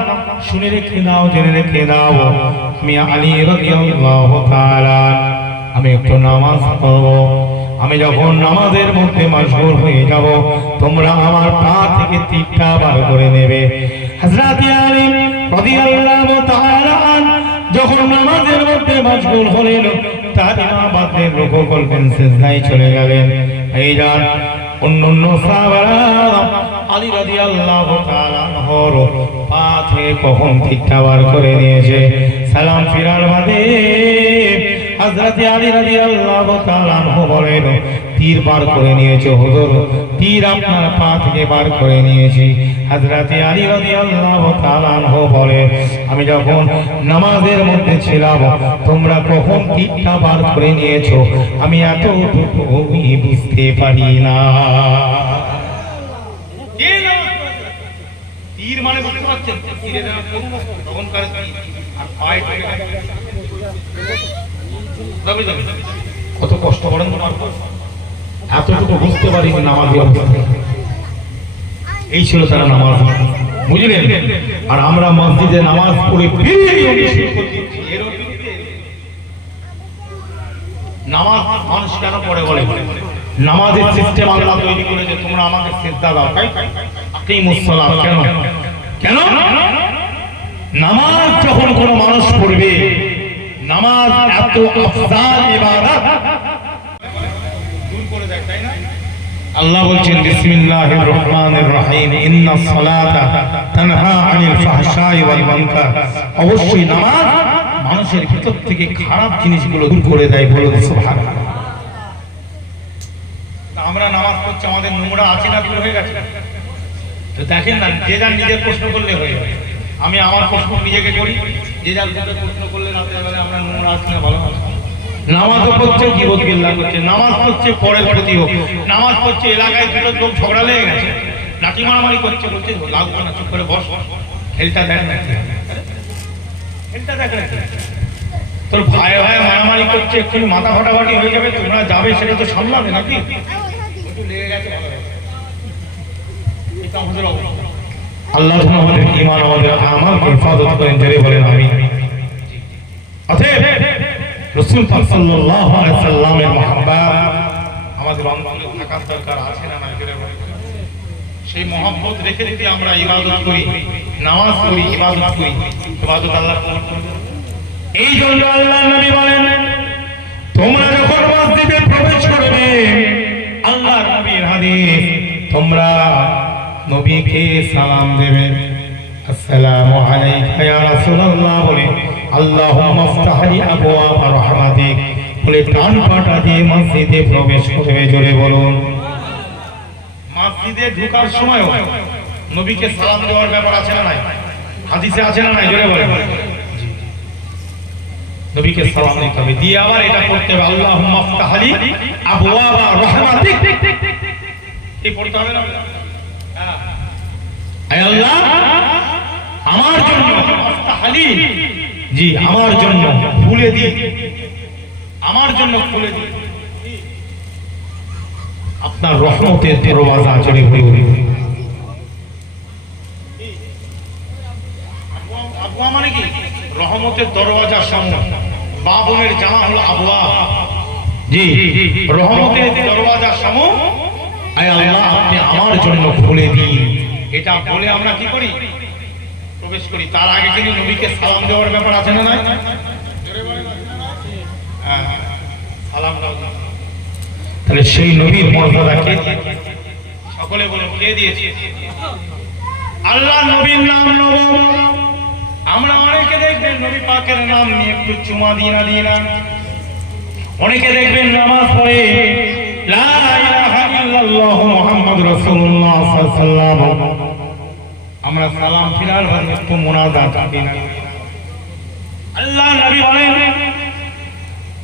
শুনে রেখে নাও, জেনে রেখে নাও, আমি আলী রাদিয়াল্লাহু তাআলা আমি একটু নামাজ পড়ব। আমি যখন নামাজের মধ্যে মাশগুল হয়ে যাব তোমরা আমার পা থেকে তীরটা বার করে নেবে। হযরত আলী রাদিয়াল্লাহু তাআলা যখন নামাজের মধ্যে মাশগুল হলেন তার ইমামতে রুকু করলেন, সিজদায় চলে গেলেন। এই যান অন্যান্য সাহাবারা আলী রাদিয়াল্লাহু তাআলা আনহুর পা থেকে কখন তীরটা বার করে নিয়েছে। সালাম ফিরার বাদে হযরত আলী রাদিয়াল্লাহু তাআলা আনহু বলেন, তীর বার করে নিয়েছে হুজুর, তীর আপনার পা থেকে বার করে নিয়েছি। হযরত আলী রাদিয়াল্লাহু তাআলা আনহু বলেন, আমি যখন নামাজের মধ্যে ছিলাম তোমরা কখন তীরটা বার করে নিয়েছো আমি এতটুকু বুঝতে পারি না। তীর মানে বুঝতে পারছেন? তীরের তখনকার আর পায়ে কত কষ্ট করেন তোমার, এতটুকু বুঝতে পারি নামাজি অবস্থা। এই ছিল তারা নামাজ, বুঝলেন? আর আমরা মসজিদে নামাজ পড়ে নামাজ মানুষ কেন পড়ে বলে? নামাজের সিস্টেম আল্লাহ তৈরি করেছে, তোমরা আমাকে সিজদা দাও, তাই আকিমুস সালাত। কেন? কেন নামাজ যখন কোনো মানুষ পড়বে, নামাজ এত আফজাল ইবাদত দূর করে দেয়, তাই না? আল্লাহ বলছেন বিসমিল্লাহির রহমানির রহিম, ইন্নাস সালাতা তানহা আনিল ফাহশাই ওয়াল মুনকার। অবশ্যই নামাজ মানুষের ভিতর থেকে খারাপ জিনিসগুলো দূর করে দেয়। বলুন সুবহানাল্লাহ। আমরা নামাজ পড়ছি, আমাদের নোংরা আছে না দূর হয়ে গেছে? তো দেখেন না, যে যার নিজের প্রশ্ন করলে হয়ে যাবে। আমি আমার প্রশ্ন নিজেকে করি, যে যার প্রশ্ন করলে রাতে বেলা আমরা নোংরা আছি না ভালো আছে। নামাজও পড়ছে, গীবত গিল্লা করছে, নামাজ পড়ছে পরের প্রতি হোক, নামাজ পড়ছে এলাকায় দুটো লোক ঝগড়া লেগে গেছে, লাঠি মারামারি করছে, বলছে লাগবে না, চুপ করে বস, খেলটা দেখ না, খেলটা দেখ না। তোর ভাই ভাই মারামারি করছে, এক্ষুনি মাথা ফাটাফাটি হয়ে যাবে, তোমরা যাবে সেটা তো সামলাবে নাকি? একটু লেগে গেছে, এটা আমাদের অবস্থা। আল্লাহ আমাদের ঈমান, আমাদের আমালকে হেফাজত করেন, জোরে বলেন আমিন। অতএব রাসূল পাক সাল্লাল্লাহু আলাইহি সাল্লামের মহব্বত আমাদের অন্তরে থাকার দরকার আছে না? জোরে বলেন। সেই মহব্বত রেখে যদি আমরা ইবাদত করি, নামাজ পড়ি, ইবাদত করি, ইবাদত আল্লাহ কবুল করবেন। এই জন্য আল্লাহর নবী বলেন, তোমরা যখন বাদে তোমরা নবীকে সালাম দেবে। আসসালামু আলাইকা ইয়া রাসূলুল্লাহ বলে আল্লাহুম্মা ইফতাহ লি আবওয়াব রাহমাতিক বলে ডান পাটা দিয়ে মসজিদে প্রবেশ করবে। জোরে বলুন। মসজিদে ঢোকার সময় নবীকে সালাম দেওয়ার ব্যাপার আছে না নাই? হাদিসে আছে না নাই? জোরে বলেন। নবীকে সালাম দিতে হবে, দিয়ে আবার এটা করতে হবে আল্লাহুম্মা ইফতাহ লি আবওয়াব রাহমাতিক। এই পড়তে হবে না? হে আল্লাহ আমার জন্য ইফতাহ লি, জি আমার জন্য খুলে দিন, আমার জন্য খুলে দিন আপনার রহমতের দরওয়াজা। জোরে বলুন। আবওয়া মানে কি? রহমতের দরওয়াজার সামনে। বাবনের জামা হলো আবওয়া। জি রহমতের দরওয়াজার সামনে আয় আল্লাহ আপনি আমার জন্য খুলে দিন, এটা বলে আমরা কি করি? প্রবেশ করি। তার আগে কিন্তু নবীকে সালাম দেওয়ার ব্যাপার আছে না? সালাম দাও। তাহলে সেই নবীর মর্যাদা কে দিয়েছে? সকলে বলুন কে দিয়েছে? আল্লাহ নবীর নাম নেব। আমরা অনেকে দেখবেন নবী পাকের নাম নিয়ে একটু চুমা দিয়ে না, অনেকে দেখবেন নামাজ পড়ে লা ইলাহা ইল্লাল্লাহ মুহাম্মাদুর রাসূলুল্লাহ সাল্লাল্লাহু আলাইহি ওয়াসাল্লাম, আমরা সালাম ফিরার পরে একটু মুনাজাত করি না। আল্লাহ নবী বলেন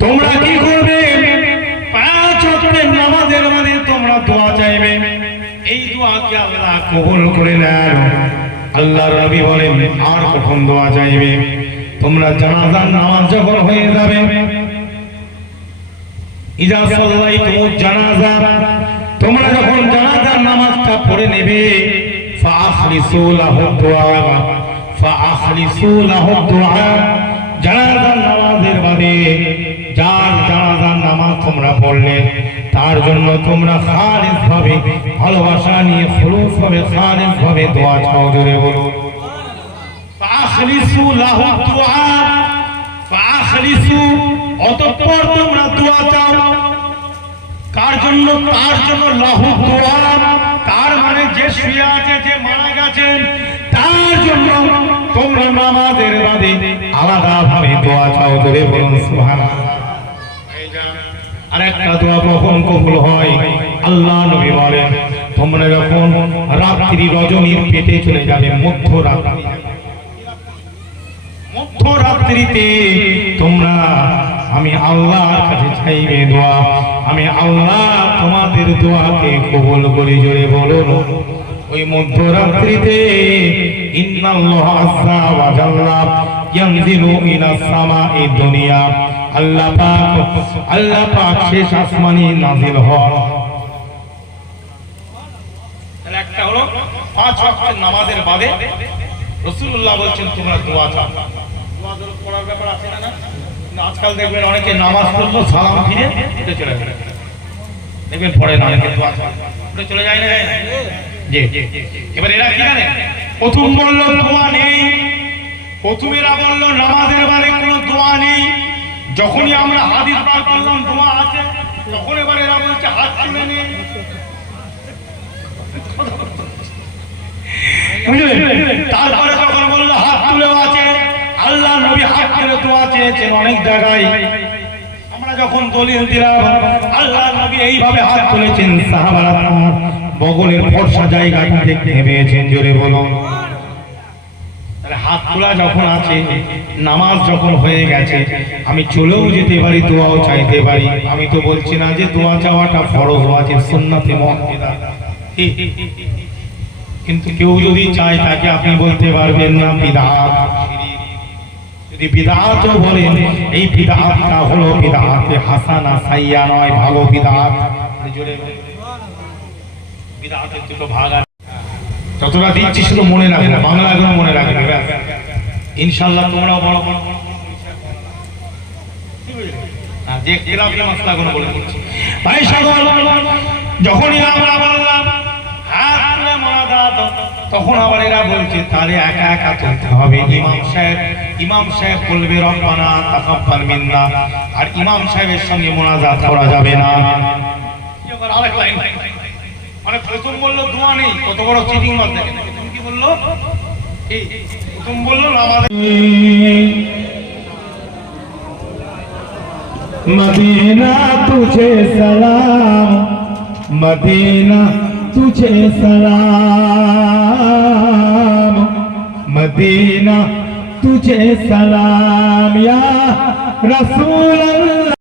তোমরা কি করবে? পাঁচ ওয়াক্তের নামাজের মধ্যে তোমরা দোয়া চাইবে, এই দোয়াকে আল্লাহ কবুল করে নেন। আল্লাহর নবী বলেন আর কখন দোয়া চাইবে? তোমরা জানাজার নামাজ যখন হয়ে যাবে, ইজা সাল্লাইতুমুজ জানাজা, তোমরা যখন জানাজার নামাজটা পড়ে নেবে, ফাআখলিসু লাহু দুআ, ফাআখলিসু লাহু দুআ, জানাজার নামাজের বাদে যার জানাজার নামাজ তোমরা পড়লে তার জন্য তোমরা খালিস ভাবে ভালোবাসা নিয়ে খুলুস ভাবে খালিস ভাবে দোয়া চাও। জোরে বলুন। ফাআখলিসু লাহু দুআ, ফাআখলিসু অতঃপর তোমরা দোয়া চাও। কার জন্য? তার জন্য। লাহু দোয়া তার মানে যে শুয়ে আছে, যে মারা গেছেন, তার জন্য তোমরা নামাজের বাদে আলাদা ভাবে দোয়া চাও। জোরে বলুন সুবহানাল্লাহ। আরেকটা দোয়া কখন কবুল হয়? আল্লাহ নবী বলেন তোমরা যখন রাত্রি রজনীর পেটে চলে যাবে, মধ্যরাত্রিতে তোমরা আমি আল্লাহর কাছে চাইবে দোয়া, আমি আল্লাহ তোমাদের দোয়াকে কবুল করি। জোরে বলুন। ওই মধ্যরাত্রিতে ইন্নাল্লাহা আযজা ওয়া জাল্লা ইয়ানজিলু ইলাস সামাঈ দুনিয়া, আল্লাহ পাক শেষ আসমানে নাযিল হন। তাহলে একটা হলো পাঁচ ওয়াক্তের নামাজের বাদে রাসূলুল্লাহ বলেছেন তোমরা দোয়া চাও। দোয়া পড়ার ব্যাপার আছে না? আজকাল দেখবেন অনেকে নামাজ পড়লো সালাম ফিরে উঠে চলে যায়, দেখবেন পড়ে না, অনেকে দোয়া উঠে চলে যায় না? জি। এবার এরা কি জানে? প্রথম বললো দোয়া নেই, প্রথমেরা বললো নামাজের বাদে কোনো দোয়া নেই। যখনই আমরা হাদিস বার করলাম দোয়া আছে, তখন এবার এরা বলছে হাত তুলে নেই। তারপরে যখন বললো হাত তুলেও আছে, আল্লাহ নবী হাত তুলে দোয়া চেয়েছেন অনেক জায়গায়। আমরা যখন দলিল দিলাম আল্লাহ নবী এইভাবে হাত তুলেছেন, সাহাবারা বগলের ফর্সা জায়গাটা দেখতে পেয়েছেন। জোরে বলুন। হাত তোলা যখন আছে, নামাজ যখন হয়ে গেছে, আমি চলেও যেতে পারি, দোয়াও চাইতে পারি। আমি তো বলছি না যে দোয়া চাওয়াটা ফরজ ওয়াজিব সুন্নাতে মুআক্কাদা, কিন্তু কেউ যদি চায় তাকে আপনি বলতে পারবেন না বিদআত। যদি বিদআতও বলেন, এই বিদআতটা হলো বিদআতে হাসানা, সাইয়্যা নয়, ভালো বিদআত। জোরে বিদআতের দুটো ভাগ আছে, যতটা দিচ্ছি শুধু মনে রাখবে, বাংলাগুলো মনে রাখবে, ইনশাআল্লাহ তোমরাও বড় বড় যে কিরাতের মাসলাগুলো বলে দিচ্ছি। ভাই সাগর যখনই আমরা বললাম হাত তুলে মুনাজাত, তখন আবার এরা বলছে তাহলে একা একা চলতে হবে। ইমাম সাহেব বলবে রব্বানা তাকাব্বাল মিন্না, আর ইমাম সাহেবের সঙ্গে মুনাজাত করা যাবে না। এবার আরেক লাইন মানে প্রথম বললো দোয়া নেই, কত বড় চিটিং মার দেখেন। প্রথম কি বললো? এই প্রথম বললো নামাজ। मदीना तुझे सलाम, मदीना तुझे सलाम, मदीना तुझे सलाम या रसूल अल्लाह।